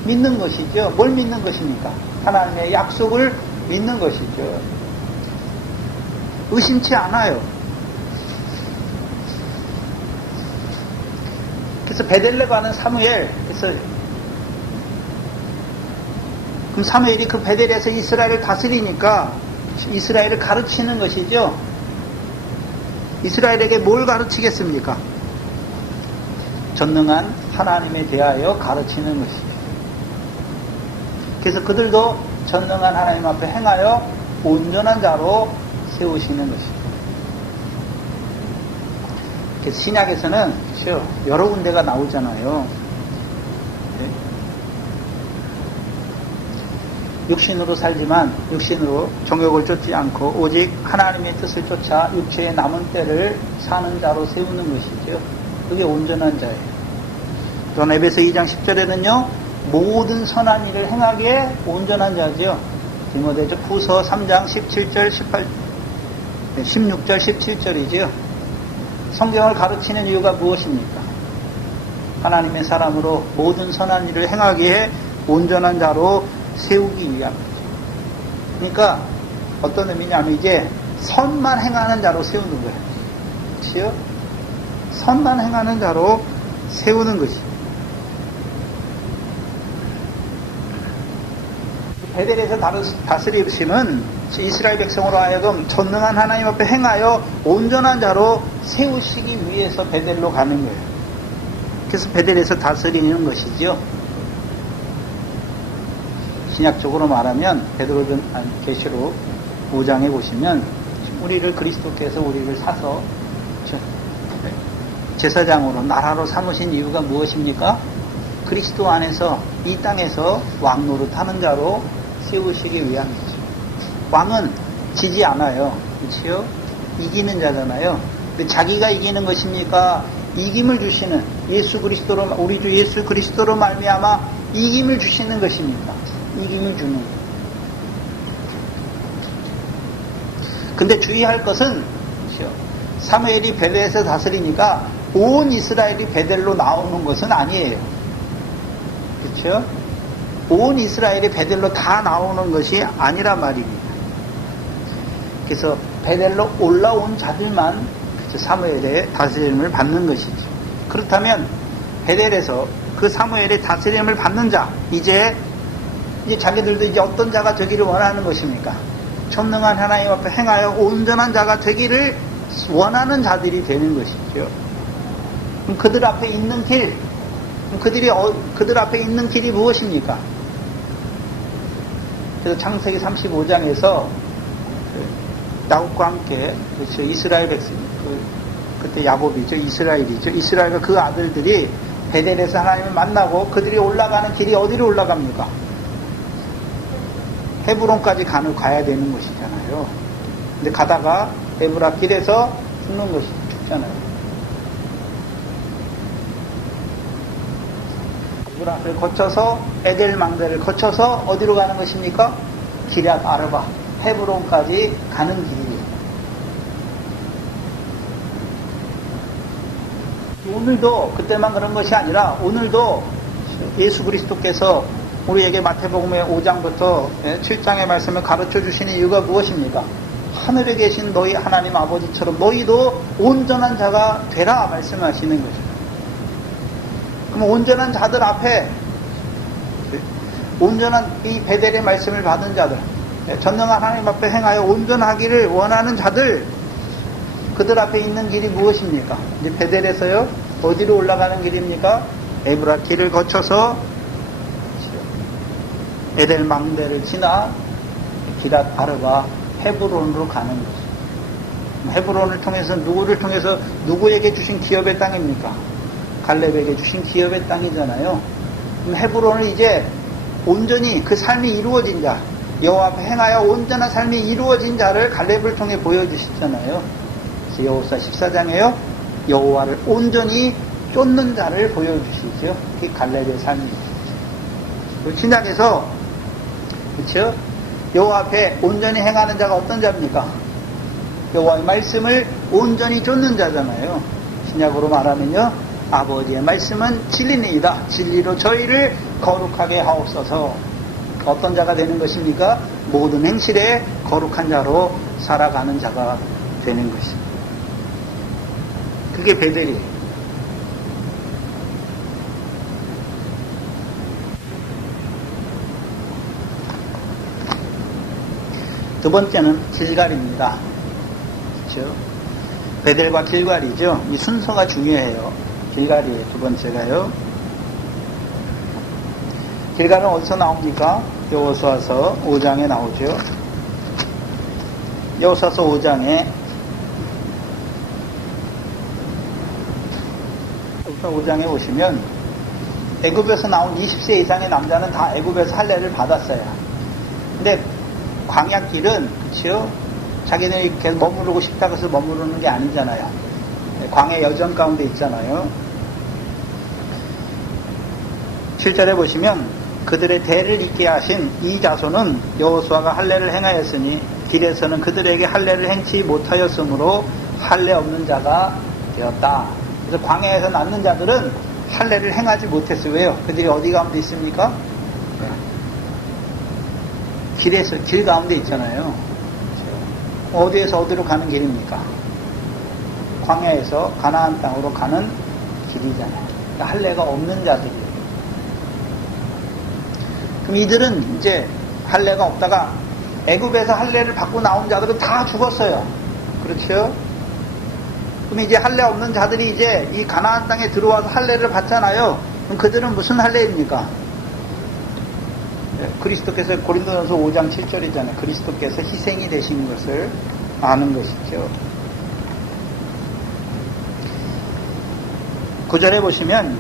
믿는 것이죠. 뭘 믿는 것입니까? 하나님의 약속을 믿는 것이죠. 의심치 않아요. 그래서 베델레 가는 사무엘, 그래서 그럼 사무엘이 그 베델에서 이스라엘을 다스리니까 이스라엘을 가르치는 것이죠. 이스라엘에게 뭘 가르치겠습니까? 전능한 하나님에 대하여 가르치는 것이죠. 그래서 그들도 전능한 하나님 앞에 행하여 온전한 자로 세우시는 것이죠. 그래서 신약에서는 그렇죠, 여러 군데가 나오잖아요. 네? 육신으로 살지만 육신으로 정욕을 쫓지 않고 오직 하나님의 뜻을 쫓아 육체의 남은 때를 사는 자로 세우는 것이죠. 그게 온전한 자예요. 또한 에베소 2장 10절에는요 모든 선한 일을 행하기에 온전한 자죠. 디모데서 후서 3장 17절 16절 17절이죠. 성경을 가르치는 이유가 무엇입니까? 하나님의 사람으로 모든 선한 일을 행하기에 온전한 자로 세우기 위함이죠. 그러니까 어떤 의미냐면 이제 선만 행하는 자로 세우는 거예요. 그렇죠? 선만 행하는 자로 세우는 것이죠. 베델에서 다스리심은 이스라엘 백성으로 하여금 전능한 하나님 앞에 행하여 온전한 자로 세우시기 위해서 베델로 가는 거예요. 그래서 베델에서 다스리는 것이죠. 신약적으로 말하면 베드로전 계시록 5장에 보시면 우리를 그리스도께서 우리를 사서 제사장으로 나라로 삼으신 이유가 무엇입니까? 그리스도 안에서 이 땅에서 왕 노릇하는 자로 세우시기 위함이죠. 왕은 지지 않아요. 그렇죠? 이기는 자잖아요. 근데 자기가 이기는 것입니까? 이김을 주시는 예수 그리스도로, 우리 주 예수 그리스도로 말미암아 이김을 주시는 것입니까? 이김을 주는 거예요. 근데 주의할 것은 그렇죠? 사무엘이 베델에서 다스리니까 온 이스라엘이 베델로 나오는 것은 아니에요. 그렇죠? 온 이스라엘이 베델로 다 나오는 것이 아니란 말입니다. 그래서 베델로 올라온 자들만 사무엘의 다스림을 받는 것이죠. 그렇다면 베델에서 그 사무엘의 다스림을 받는 자, 이제 자기들도 이제 어떤 자가 되기를 원하는 것입니까? 전능한 하나님 앞에 행하여 온전한 자가 되기를 원하는 자들이 되는 것이죠. 그럼 그들 앞에 있는 길, 그들 앞에 있는 길이 무엇입니까? 그래서 창세기 35장에서 야곱과 함께 그렇죠, 이스라엘 백성, 그때 야곱이죠, 이스라엘이죠. 이스라엘과 그 아들들이 베델에서 하나님을 만나고 그들이 올라가는 길이 어디로 올라갑니까? 헤브론까지 가야 되는 것이잖아요. 근데 가다가 에브라 길에서 죽는 것이 죽잖아요. 에브라를 거쳐서 에델 망대를 거쳐서 어디로 가는 것입니까? 기럇 아르바 헤브론까지 가는 길이에요. 오늘도 그때만 그런 것이 아니라 오늘도 예수 그리스도께서 우리에게 마태복음의 5장부터 7장의 말씀을 가르쳐 주시는 이유가 무엇입니까? 하늘에 계신 너희 하나님 아버지처럼 너희도 온전한 자가 되라 말씀하시는 거죠. 그럼 온전한 자들 앞에 온전한 이 베델의 말씀을 받은 자들, 전능한 하나님 앞에 행하여 온전하기를 원하는 자들, 그들 앞에 있는 길이 무엇입니까? 이제 베델에서요 어디로 올라가는 길입니까? 에브라 길을 거쳐서 에델 망대를 지나 기럇 아르바 헤브론으로 가는 거죠. 헤브론을 통해서 누구에게 주신 기업의 땅입니까? 갈렙에게 주신 기업의 땅이잖아요. 그럼 헤브론을 이제 온전히 그 삶이 이루어진 자, 여호와 앞에 행하여 온전한 삶이 이루어진 자를 갈렙을 통해 보여주시잖아요. 그래서 여호수아 14장에요 여호와를 온전히 쫓는 자를 보여주시죠. 그게 갈렙의 삶입니다. 신약에서 그렇죠? 여호와 앞에 온전히 행하는 자가 어떤 자입니까? 여호와의 말씀을 온전히 쫓는 자잖아요. 신약으로 말하면요 아버지의 말씀은 진리니이다. 진리로 저희를 거룩하게 하옵소서. 어떤 자가 되는 것입니까? 모든 행실에 거룩한 자로 살아가는 자가 되는 것입니다. 그게 베델이에요. 두 번째는 길갈입니다. 그렇죠? 베델과 길갈이죠. 이 순서가 중요해요. 길갈이에요. 두 번째가요. 길갈은 어디서 나옵니까? 여호수아서 5장에 나오죠. 여호수아서 5장에 5장에 보시면 애굽에서 나온 20세 이상의 남자는 다 애굽에서 할례를 받았어요. 근데 광야길은 그렇죠? 자기들이 계속 머무르고 싶다고 해서 머무르는 게 아니잖아요. 광야 여정 가운데 있잖아요. 7절에 보시면 그들의 대를 잇게 하신 이 자손은 여호수아가 할례를 행하였으니 길에서는 그들에게 할례를 행치 못하였으므로 할례 없는 자가 되었다. 그래서 광야에서 낳는 자들은 할례를 행하지 못했어요. 왜요? 그들이 어디 가운데 있습니까? 길에서, 길 가운데 있잖아요. 어디에서 어디로 가는 길입니까? 광야에서 가나안 땅으로 가는 길이잖아요. 그러니까 할례가 없는 자들이에요. 그럼 이들은 이제 할례가 없다가 애굽에서 할례를 받고 나온 자들은 다 죽었어요. 그렇죠? 그럼 이제 할례 없는 자들이 이제 이 가나안 땅에 들어와서 할례를 받잖아요. 그럼 그들은 무슨 할례입니까? 그리스도께서 고린도전서 5장 7절이잖아요. 그리스도께서 희생이 되신 것을 아는 것이죠. 9절에 보시면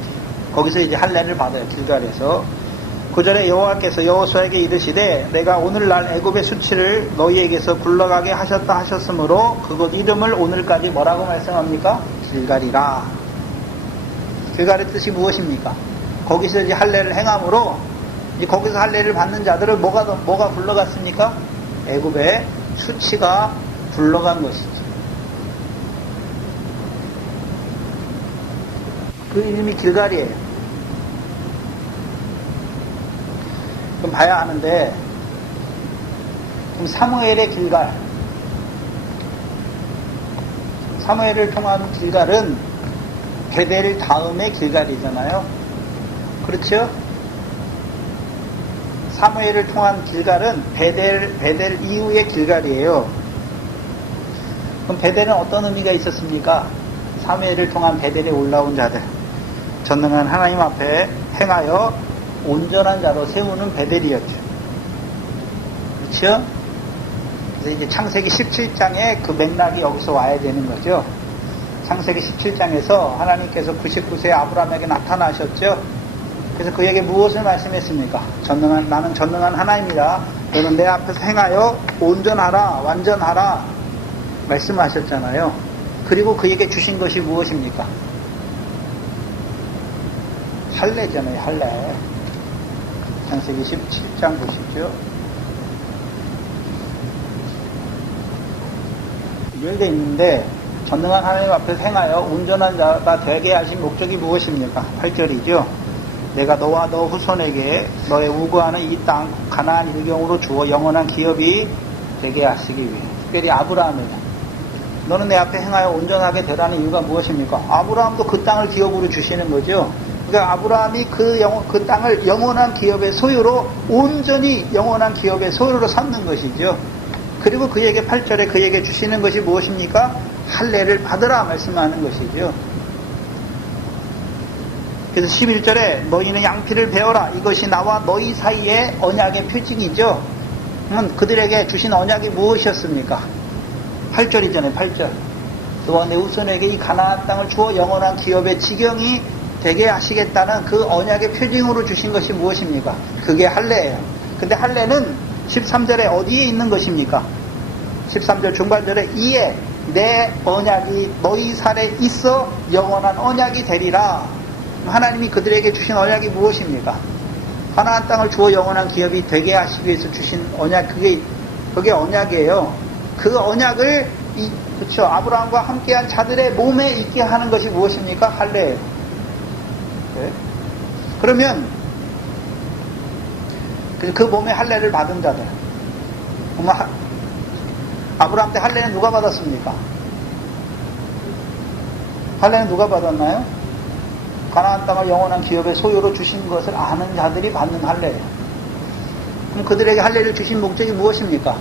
거기서 이제 할례를 받아요. 길갈에서. 9절에 여호와께서 여호수아에게 이르시되 내가 오늘날 애굽의 수치를 너희에게서 굴러가게 하셨다 하셨으므로 그곳 이름을 오늘까지 뭐라고 말씀합니까? 길갈이라. 길갈의 뜻이 무엇입니까? 거기서 이제 할례를 행함으로 이제 거기서 할례를 받는 자들은 뭐가 굴러갔습니까? 애굽의 수치가 굴러간 것이죠. 그 이름이 길갈이에요. 그럼 봐야 하는데, 그럼 사무엘의 길갈, 사무엘을 통한 길갈은 베델 다음의 길갈이잖아요. 그렇죠? 사무엘을 통한 길갈은 베델 이후의 길갈이에요. 그럼 베델은 어떤 의미가 있었습니까? 사무엘을 통한 베델에 올라온 자들, 전능한 하나님 앞에 행하여 온전한 자로 세우는 베델이었죠. 그렇죠? 그래서 이제 창세기 17장에 그 맥락이 여기서 와야 되는 거죠. 창세기 17장에서 하나님께서 99세 아브라함에게 나타나셨죠. 그래서 그에게 무엇을 말씀했습니까? 나는 전능한 하나님이라 너는 내 앞에서 행하여 온전하라 완전하라 말씀하셨잖아요. 그리고 그에게 주신 것이 무엇입니까? 할례잖아요. 할례. 창세기 17장 보시죠. 연결되어 있는데 전능한 하나님 앞에서 행하여 온전한 자가 되게 하신 목적이 무엇입니까? 8절이죠. 내가 너와 너 후손에게 너의 우거하는 이 땅 가나안 일경으로 주어 영원한 기업이 되게 하시기 위해. 특별히 아브라함을 너는 내 앞에 행하여 온전하게 되라는 이유가 무엇입니까? 아브라함도 그 땅을 기업으로 주시는 거죠. 그러니까 아브라함이 그 땅을 영원한 기업의 소유로 온전히 영원한 기업의 소유로 삼는 것이죠. 그리고 그에게 8절에 그에게 주시는 것이 무엇입니까? 할례를 받으라 말씀하는 것이죠. 그래서 11절에 너희는 양피를 베어라. 이것이 나와 너희 사이의 언약의 표징이죠. 그러면 그들에게 주신 언약이 무엇이었습니까? 8절이잖아요. 8절. 너와 내 후손에게 이 가나안 땅을 주어 영원한 기업의 지경이 되게 하시겠다는 그 언약의 표징으로 주신 것이 무엇입니까? 그게 할례예요. 근데 할례는 13절에 어디에 있는 것입니까? 13절 중반절에 이에 내 언약이 너희 살에 있어 영원한 언약이 되리라. 하나님이 그들에게 주신 언약이 무엇입니까? 가나안 땅을 주어 영원한 기업이 되게 하시기 위해서 주신 언약, 그게 언약이에요. 그 언약을 그렇죠. 아브라함과 함께한 자들의 몸에 있게 하는 것이 무엇입니까? 할례예요. 그러면 그 몸에 할례를 받은 자들, 아브라함 때 할례는 누가 받았습니까? 할례는 누가 받았나요? 가나안 땅을 영원한 기업의 소유로 주신 것을 아는 자들이 받는 할례예요. 그럼 그들에게 할례를 주신 목적이 무엇입니까?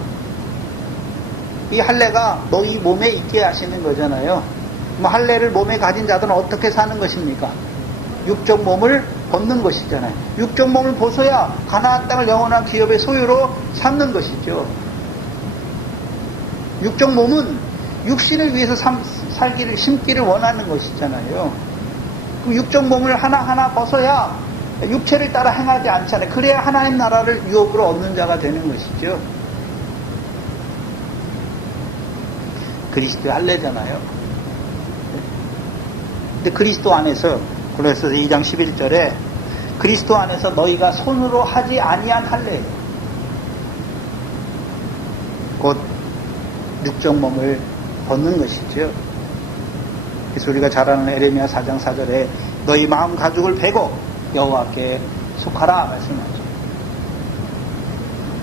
이 할례가 너희 몸에 있게 하시는 거잖아요. 할례를 몸에 가진 자들은 어떻게 사는 것입니까? 육적 몸을 벗는 것이잖아요. 육적 몸을 벗어야 가나안 땅을 영원한 기업의 소유로 삼는 것이죠. 육적 몸은 육신을 위해서 살기를, 심기를 원하는 것이잖아요. 그 육적 몸을 하나하나 벗어야 육체를 따라 행하지 않잖아요. 그래야 하나님 나라를 유업으로 얻는 자가 되는 것이죠. 그리스도의 할례잖아요. 근데 그리스도 안에서, 골로새서 2장 11절에 그리스도 안에서 너희가 손으로 하지 아니한 할례예요. 곧 육적 몸을 벗는 것이죠. 그래서 우리가 잘 아는 에레미야 4장 4절에 너희 마음 가죽을 베고 여호와께 속하라 말씀하죠.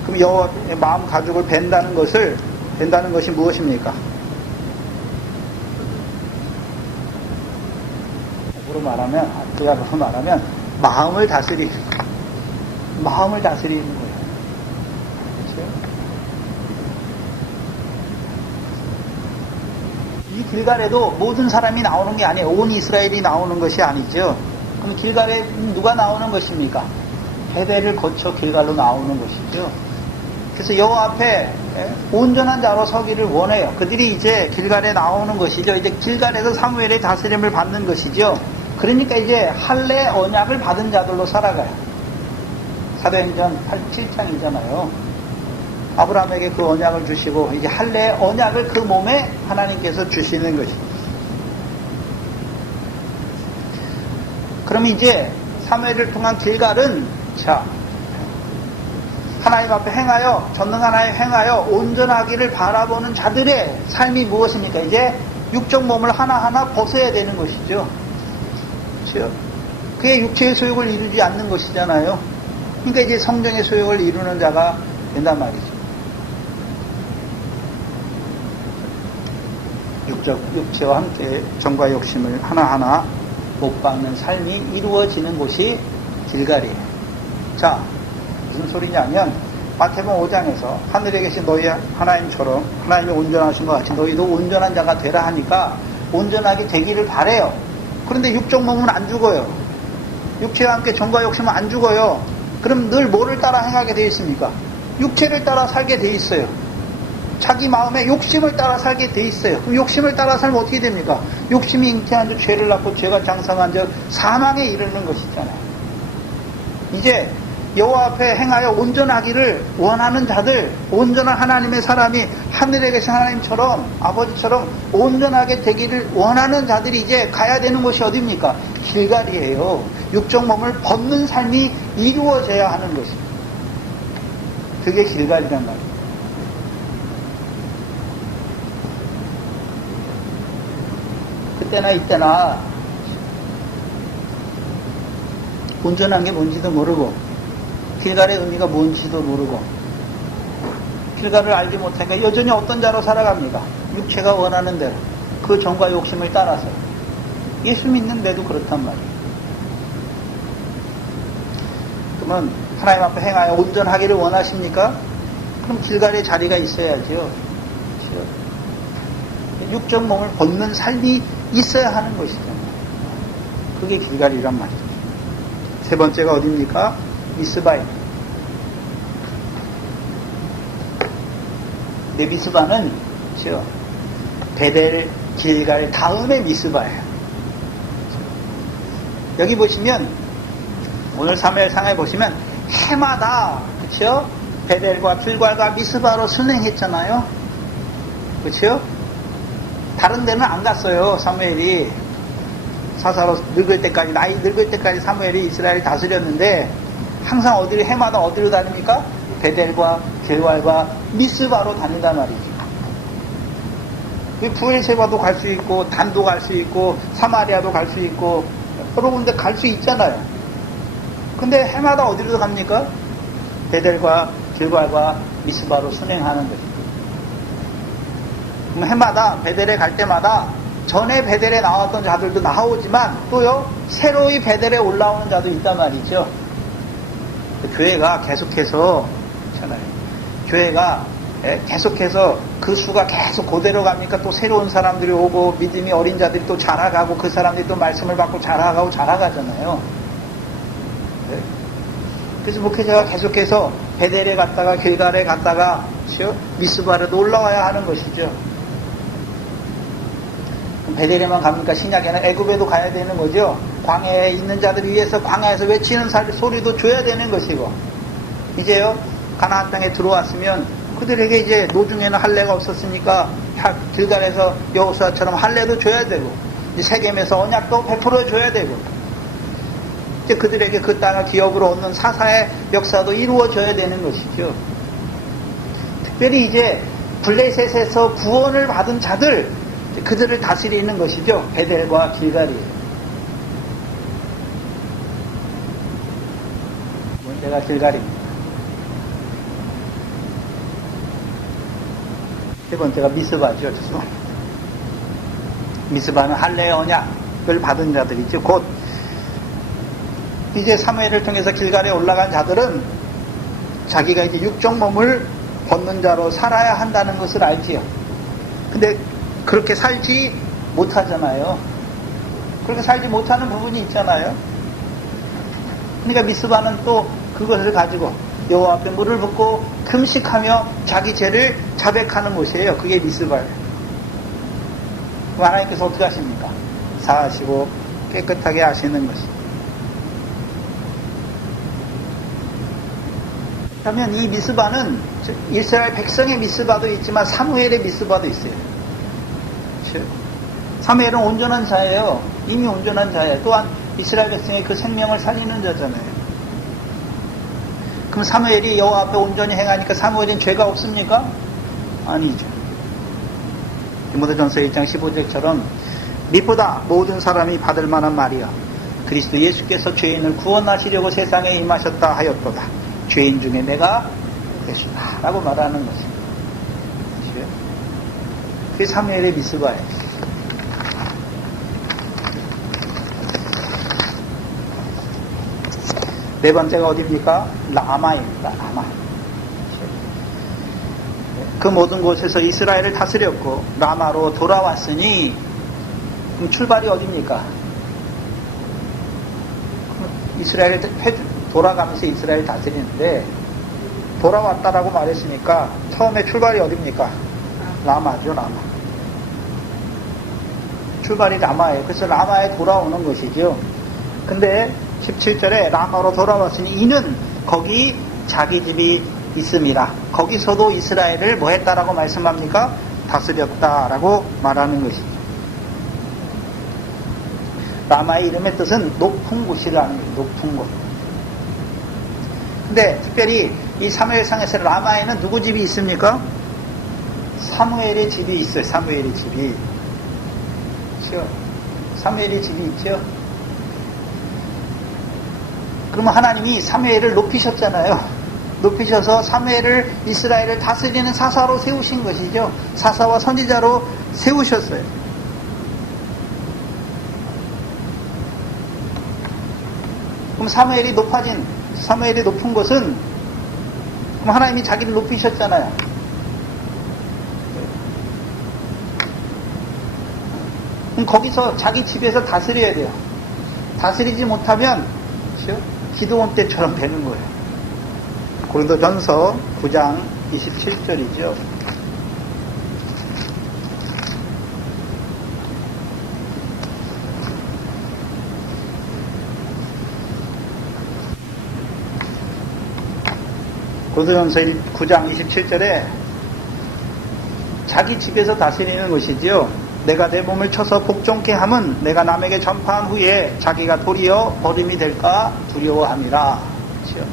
그럼 여호와의 마음 가죽을 벤다는 것이 무엇입니까? 그야로 말하면 마음을 다스리는 거예요. 그렇죠? 이 길갈에도 모든 사람이 나오는 게 아니에요. 온 이스라엘이 나오는 것이 아니죠. 그럼 길갈에 누가 나오는 것입니까? 베델을 거쳐 길갈로 나오는 것이죠. 그래서 여호와 앞에 온전한 자로 서기를 원해요. 그들이 이제 길갈에 나오는 것이죠. 이제 길갈에서 사무엘의 다스림을 받는 것이죠. 그러니까 이제 할례 언약을 받은 자들로 살아가요. 사도행전 7장이잖아요. 아브라함에게 그 언약을 주시고 이제 할례 언약을 그 몸에 하나님께서 주시는 것입니다. 그럼 이제 사무엘을 통한 길갈은 하나님 앞에 행하여, 전능한 하나님 행하여 온전하기를 바라보는 자들의 삶이 무엇입니까? 이제 육적 몸을 하나하나 벗어야 되는 것이죠. 그렇죠? 그게 육체의 소욕을 이루지 않는 것이잖아요. 그러니까 이제 성령의 소욕을 이루는 자가 된단 말이죠. 육체와 함께 정과 욕심을 하나하나 못 박는 삶이 이루어지는 곳이 길갈이에요. 자, 무슨 소리냐면 마태복음 5장에서 하늘에 계신 너희 하나님처럼 하나님이 온전하신 것 같이 너희도 온전한 자가 되라 하니까 온전하게 되기를 바래요. 그런데 육적 몸은 안 죽어요. 육체와 함께 정과 욕심은 안 죽어요. 그럼 늘 뭐를 따라 행하게 되어 있습니까? 육체를 따라 살게 되어 있어요. 자기 마음에 욕심을 따라 살게 돼 있어요. 그럼 욕심을 따라 살면 어떻게 됩니까? 욕심이 잉태한 즉 죄를 낳고 죄가 장성한 즉 사망에 이르는 것이잖아요. 이제 여호와 앞에 행하여 온전하기를 원하는 자들, 온전한 하나님의 사람이 하늘에 계신 하나님처럼 아버지처럼 온전하게 되기를 원하는 자들이 이제 가야 되는 곳이 어디입니까? 길갈이에요. 육적 몸을 벗는 삶이 이루어져야 하는 것입니다. 그게 길갈이란 말이에요. 그때나 이때나 온전한 게 뭔지도 모르고 길갈의 의미가 뭔지도 모르고 길갈을 알지 못하니까 여전히 어떤 자로 살아갑니까? 육체가 원하는 대로 그 정과 욕심을 따라서. 예수 믿는데도 그렇단 말이에요. 그러면 하나님 앞에 행하여 온전하기를 원하십니까? 그럼 길갈의 자리가 있어야죠. 그렇죠? 육적 몸을 벗는 삶이 있어야 하는 것이잖아요. 그게 길갈이란 말이죠. 세 번째가 어디입니까? 미스바입니다. 근데 미스바는 베델, 길갈 다음에 미스바예요. 여기 보시면 오늘 사무엘상에 보시면 해마다 그렇죠? 베델과 길갈과 미스바로 순행했잖아요. 그렇죠? 다른 데는 안 갔어요. 사무엘이 사사로 늙을 때까지, 나이 늙을 때까지 사무엘이 이스라엘을 다스렸는데 항상 해마다 어디로 다닙니까? 베델과 길갈과 미스바로 다닌단 말이죠. 부엘세바도 갈 수 있고 단도 갈 수 있고 사마리아도 갈 수 있고 여러 군데 갈 수 있잖아요. 근데 해마다 어디로 갑니까? 베델과 길갈과 미스바로 순행하는 거죠. 그럼 해마다 베델에 갈 때마다 전에 베델에 나왔던 자들도 나오지만 또요 새로이 베델에 올라오는 자도 있단 말이죠. 교회가 계속해서 있잖아요. 교회가 계속해서 그 수가 계속 그대로 가니까 또 새로운 사람들이 오고 믿음이 어린 자들이 또 자라가고 그 사람들이 또 말씀을 받고 자라가잖아요. 그래서 목회자가 계속해서 베델에 갔다가 길갈에 갔다가 미스바에도 올라와야 하는 것이죠. 베델에만 갑니까? 신약에는 애굽에도 가야 되는 거죠. 광야에 있는 자들 위해서 광야에서 외치는 소리도 줘야 되는 것이고, 이제요 가나안 땅에 들어왔으면 그들에게 이제 노중에는 할례가 없었으니까 길갈에서 여호수아처럼 할례도 줘야 되고, 이제 세겜에서 언약도 베풀어 줘야 되고, 이제 그들에게 그 땅을 기업으로 얻는 사사의 역사도 이루어져야 되는 것이죠. 특별히 이제 블레셋에서 구원을 받은 자들, 그들을 다스리는 것이죠. 베델과 길갈이. 문제가 길갈입니다. 세 번째가 미스바죠. 미스바는 할례의 언약을 받은 자들이죠. 곧 이제 사무엘을 통해서 길갈에 올라간 자들은 자기가 이제 육적 몸을 벗는 자로 살아야 한다는 것을 알지요. 근데 그렇게 살지 못하잖아요. 그렇게 살지 못하는 부분이 있잖아요. 그러니까 미스바는 또 그것을 가지고 여호와 앞에 물을 붓고 금식하며 자기 죄를 자백하는 곳이에요. 그게 미스바예요. 그럼 하나님께서 어떻게 하십니까? 사하시고 깨끗하게 하시는 것입니다. 그러면 이 미스바는 이스라엘 백성의 미스바도 있지만 사무엘의 미스바도 있어요. 사무엘은 온전한 자예요. 이미 온전한 자예요. 또한 이스라엘 백성의 그 생명을 살리는 자잖아요. 그럼 사무엘이 여호와 앞에 온전히 행하니까 사무엘은 죄가 없습니까? 아니죠. 디모데전서 1장 15절처럼 미보다 모든 사람이 받을 만한 말이야. 그리스도 예수께서 죄인을 구원하시려고 세상에 임하셨다 하였도다. 죄인 중에 내가 예수다 라고 말하는 것입니다. 그게 사무엘의 미스바예요. 네 번째가 어디입니까? 라마입니다. 라마. 그 모든 곳에서 이스라엘을 다스렸고 라마로 돌아왔으니, 그럼 출발이 어디입니까? 이스라엘을 돌아가면서 이스라엘 다스리는데 돌아왔다라고 말했으니까 처음에 출발이 어디입니까? 라마죠. 라마. 출발이 라마예요. 그래서 라마에 돌아오는 것이죠. 근데 17절에 라마로 돌아왔으니 이는 거기 자기 집이 있음이라. 거기서도 이스라엘을 뭐 했다라고 말씀합니까? 다스렸다라고 말하는 것이죠. 라마의 이름의 뜻은 높은 곳이라는 거예요. 높은 곳. 근데 특별히 이 사무엘상에서 라마에는 누구 집이 있습니까? 사무엘의 집이 있어요. 사무엘의 집이. 그렇죠? 사무엘의 집이 있죠. 그러면 하나님이 사무엘을 높이셨잖아요. 높이셔서 사무엘을 이스라엘을 다스리는 사사로 세우신 것이죠. 사사와 선지자로 세우셨어요. 그럼 사무엘이 높은 것은, 그럼 하나님이 자기를 높이셨잖아요. 그럼 거기서 자기 집에서 다스려야 돼요. 다스리지 못하면 기드온 때처럼 되는 거예요. 고린도전서 9장 27절이죠. 고린도전서 9장 27절에 자기 집에서 다스리는 것이지요. 내가 내 몸을 쳐서 복종케 함은 내가 남에게 전파한 후에 자기가 도리어 버림이 될까 두려워함이라. 그렇죠?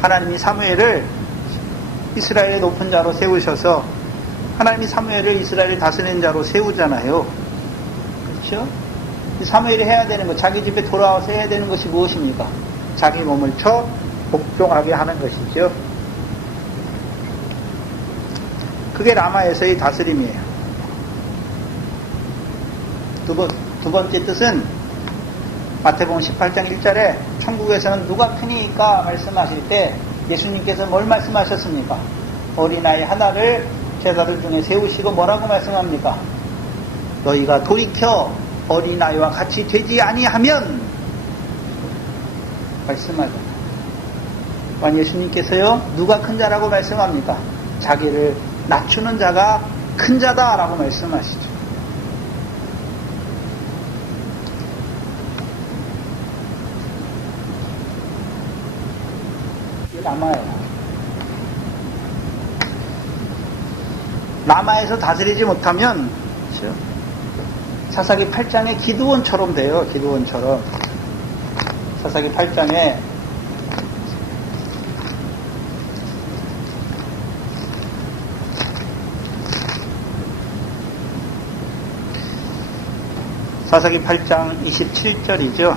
하나님이 사무엘을 이스라엘의 높은 자로 세우셔서 하나님이 사무엘을 이스라엘을 다스리는 자로 세우잖아요. 그렇죠? 사무엘이 해야 되는 것, 자기 집에 돌아와서 해야 되는 것이 무엇입니까? 자기 몸을 쳐 복종하게 하는 것이죠. 그게 라마에서의 다스림이에요. 두 번째 뜻은 마태복음 18장 1절에 천국에서는 누가 크니까 말씀하실 때 예수님께서 뭘 말씀하셨습니까? 어린아이 하나를 제자들 중에 세우시고 뭐라고 말씀합니까? 너희가 돌이켜 어린아이와 같이 되지 아니하면 말씀하잖아요. 예수님께서요 누가 큰 자라고 말씀합니까? 자기를 낮추는 자가 큰 자다라고 말씀하시죠. 라마에서 다스리지 못하면 그렇죠? 사사기 8장의 기드온처럼 돼요. 기드온처럼 사사기 8장에 사사기 8장 27절이죠.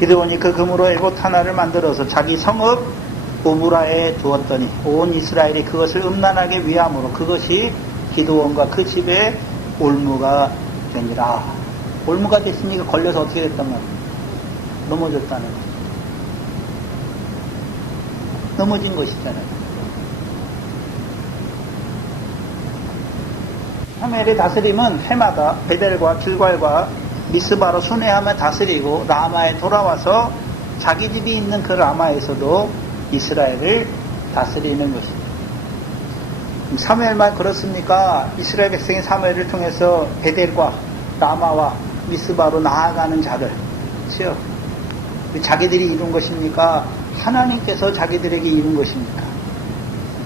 기드온이 그 금으로 에봇 하나를 만들어서 자기 성읍 오므라에 두었더니 온 이스라엘이 그것을 음란하게 위함으로 그것이 기드온과 그 집에 올무가 되니라. 올무가 됐으니까 걸려서 어떻게 됐단 말이에요? 넘어졌다는 거죠. 넘어진 것이잖아요. 사무엘의 다스림은 해마다 베델과 길갈과 미스바로 순회하며 다스리고 라마에 돌아와서 자기 집이 있는 그 라마에서도 이스라엘을 다스리는 것입니다. 사무엘만 그렇습니까? 이스라엘 백성이 사무엘을 통해서 베델과 라마와 미스바로 나아가는 자를 그렇죠? 자기들이 이룬 것입니까? 하나님께서 자기들에게 이룬 것입니까?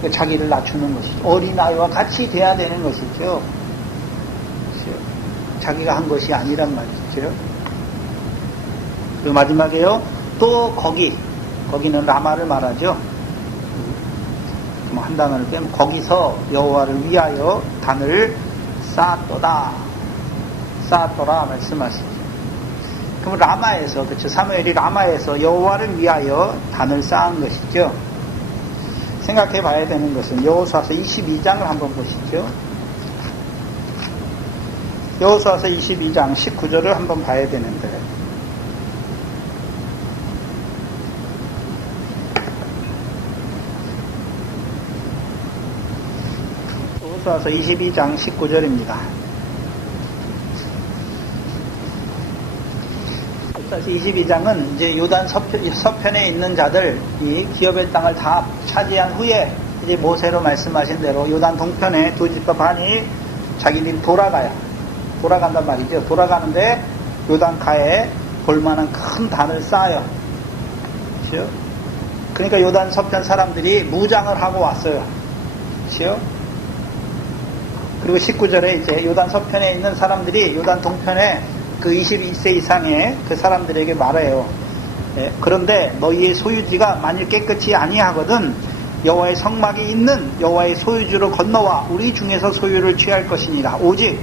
자기를 낮추는 것이죠. 어린아이와 같이 돼야 되는 것이죠. 자기가 한 것이 아니란 말이죠. 그리고 마지막에요. 또 거기는 라마를 말하죠. 한 단어를 빼면 거기서 여호와를 위하여 단을 쌓았더라 말씀하시죠. 그럼 라마에서 그렇죠. 사무엘이 라마에서 여호와를 위하여 단을 쌓은 것이죠. 생각해 봐야 되는 것은 여호수아서 22장을 한번 보시죠. 여호수아서 22장 19절을 한번 봐야 되는데 여호수아서 22장 19절입니다. 여호수아서 22장은 이제 요단 서편에 있는 자들 이 기업의 땅을 다 차지한 후에 이제 모세로 말씀하신 대로 요단 동편에 두 집과 반이 자기들이 돌아간단 말이죠. 돌아가는데 요단가에 볼만한 큰 단을 쌓아요. 그렇죠? 그러니까 요단 서편 사람들이 무장을 하고 왔어요. 그렇죠? 그리고 19절에 이제 요단 서편에 있는 사람들이 요단 동편에 그 22세 이상의 그 사람들에게 말해요. 예, 그런데 너희의 소유지가 만일 깨끗이 아니하거든 여호와의 성막이 있는 여호와의 소유지로 건너와 우리 중에서 소유를 취할 것이니라. 오직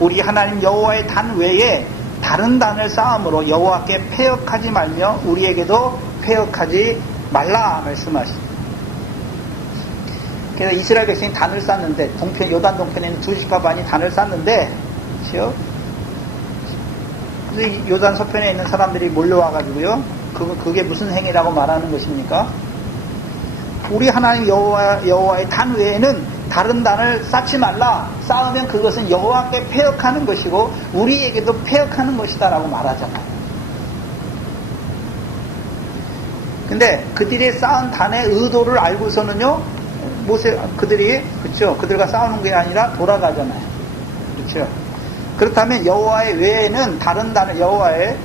우리 하나님 여호와의 단 외에 다른 단을 쌓음으로 여호와께 패역하지 말며 우리에게도 패역하지 말라 말씀하십니다. 그래서 이스라엘 백성이 단을 쌓는데 요단 동편에 있는 두 집과 반이 단을 쌓는데 그렇죠? 요단 서편에 있는 사람들이 몰려와가지고요. 그게 무슨 행위라고 말하는 것입니까? 우리 하나님 여호와의 단 외에는 다른 단을 쌓지 말라. 쌓으면 그것은 여호와께 패역하는 것이고 우리에게도 패역하는 것이다라고 말하잖아요. 근데 그들이 쌓은 단의 의도를 알고서는요, 그들과 싸우는 게 아니라 돌아가잖아요. 그렇죠? 그렇다면 여호와의 외에는 다른 단을 여호와의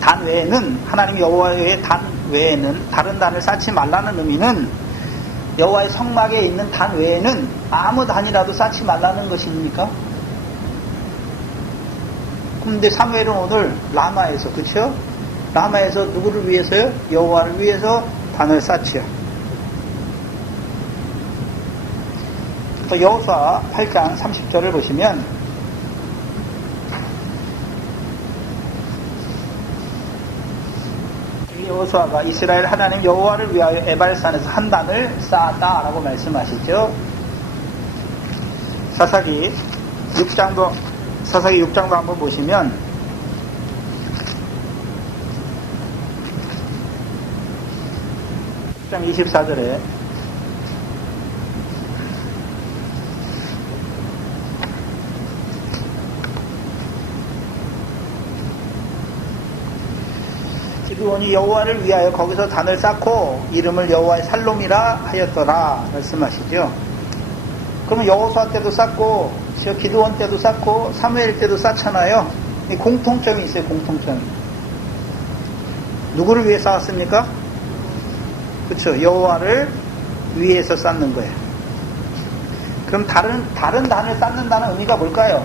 단 외에는 하나님 여호와의 단 외에는 다른 단을 쌓지 말라는 의미는 여호와의 성막에 있는 단 외에는 아무 단이라도 쌓지 말라는 것입니까? 그런데 사무엘은 오늘 라마에서 그렇죠? 라마에서 누구를 위해서요? 여호와를 위해서 단을 쌓지요. 또 여호수아 8장 30절을 보시면 여호수아가 이스라엘 하나님 여호와를 위하여 에발산에서 한 단을 쌓았다라고 말씀하시죠. 사사기 6장도 한번 보시면 6장 24절에 기드온이 여호와를 위하여 거기서 단을 쌓고 이름을 여호와의 살롬이라 하였더라 말씀하시죠. 그러면 여호수아 때도 쌓고 기드온 때도 쌓고 사무엘 때도 쌓잖아요. 이 공통점이 있어요. 공통점이. 누구를 위해 쌓았습니까? 그렇죠. 여호와를 위해서 쌓는 거예요. 그럼 다른 단을 쌓는다는 의미가 뭘까요?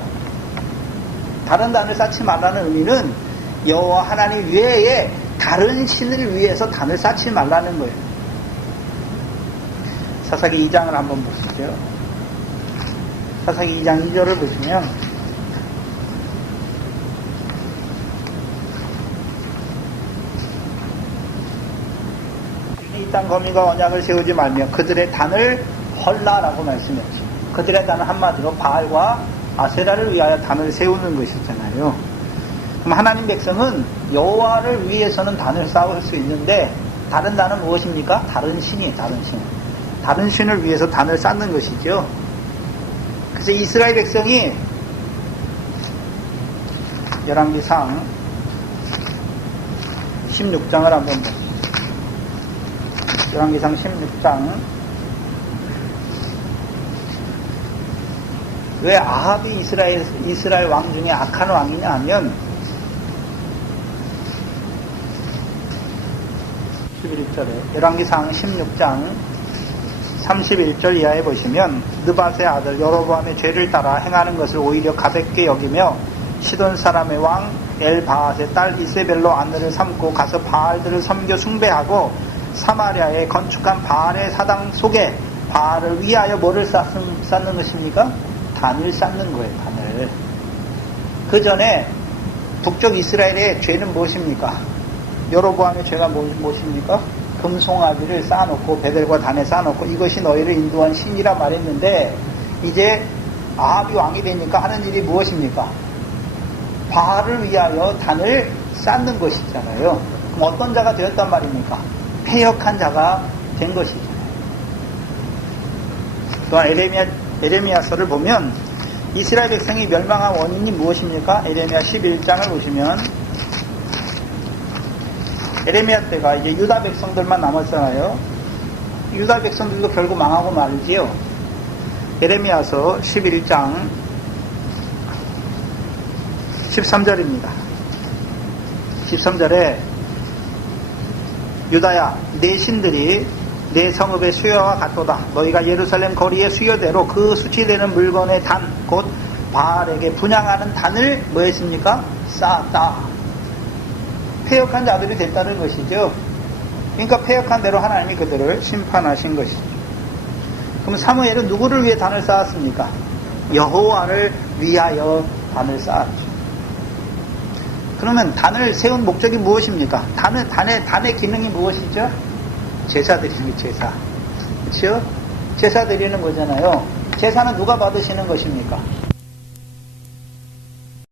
다른 단을 쌓지 말라는 의미는 여호와 하나님 외에 다른 신을 위해서 단을 쌓지 말라는 거예요. 사사기 2장을 한번 보시죠. 사사기 2장 2절을 보시면 이 땅 거민과 언약을 세우지 말며 그들의 단을 헐라라고 말씀했죠. 그들의 단은 한마디로 바알과 아세라를 위하여 단을 세우는 것이잖아요. 그럼 하나님 백성은 여호와를 위해서는 단을 쌓을 수 있는데 다른 단은 무엇입니까? 다른 신이에요. 다른 신. 다른 신을 위해서 단을 쌓는 것이죠. 그래서 이스라엘 백성이 열왕기상 16장을 한번 보세요. 열왕기상 16장. 왜 아합이 이스라엘 왕 중에 악한 왕이냐 하면 11절에 열왕기상 16장 31절 이하에 보시면 느밧의 아들 여로보암의 죄를 따라 행하는 것을 오히려 가볍게 여기며 시돈 사람의 왕 엘바앗의 딸 이세벨로 아내를 삼고 가서 바알들을 섬겨 숭배하고 사마리아에 건축한 바알의 사당 속에 바알을 위하여 뭐를 쌓는 것입니까? 단을 쌓는 거예요. 단을. 그 전에 북쪽 이스라엘의 죄는 무엇입니까? 여로보암의 죄가 무엇입니까? 금송아지를 쌓아놓고 베델과 단에 쌓아놓고 이것이 너희를 인도한 신이라 말했는데 이제 아합이 왕이 되니까 하는 일이 무엇입니까? 바알을 위하여 단을 쌓는 것이잖아요. 그럼 어떤 자가 되었단 말입니까? 패역한 자가 된 것이잖아요. 또한 에레미야서를 보면 이스라엘 백성이 멸망한 원인이 무엇입니까? 에레미야 11장을 보시면 에레미야 때가 이제 유다 백성들만 남았잖아요. 유다 백성들도 결국 망하고 말지요. 에레미야서 11장 13절입니다. 13절에 유다야 내 신들이 내 성읍의 수여와 같도다. 너희가 예루살렘 거리의 수여대로 그 수치되는 물건의 단 곧 바알에게 분향하는 단을 뭐 했습니까? 쌓았다. 패역한 자들이 됐다는 것이죠. 그러니까 패역한 대로 하나님이 그들을 심판하신 것이죠. 그럼 사무엘은 누구를 위해 단을 쌓았습니까? 여호와를 위하여 단을 쌓았죠. 그러면 단을 세운 목적이 무엇입니까? 단의 기능이 무엇이죠? 제사 드리는 게 제사. 그렇죠? 제사 드리는 거잖아요. 제사는 누가 받으시는 것입니까?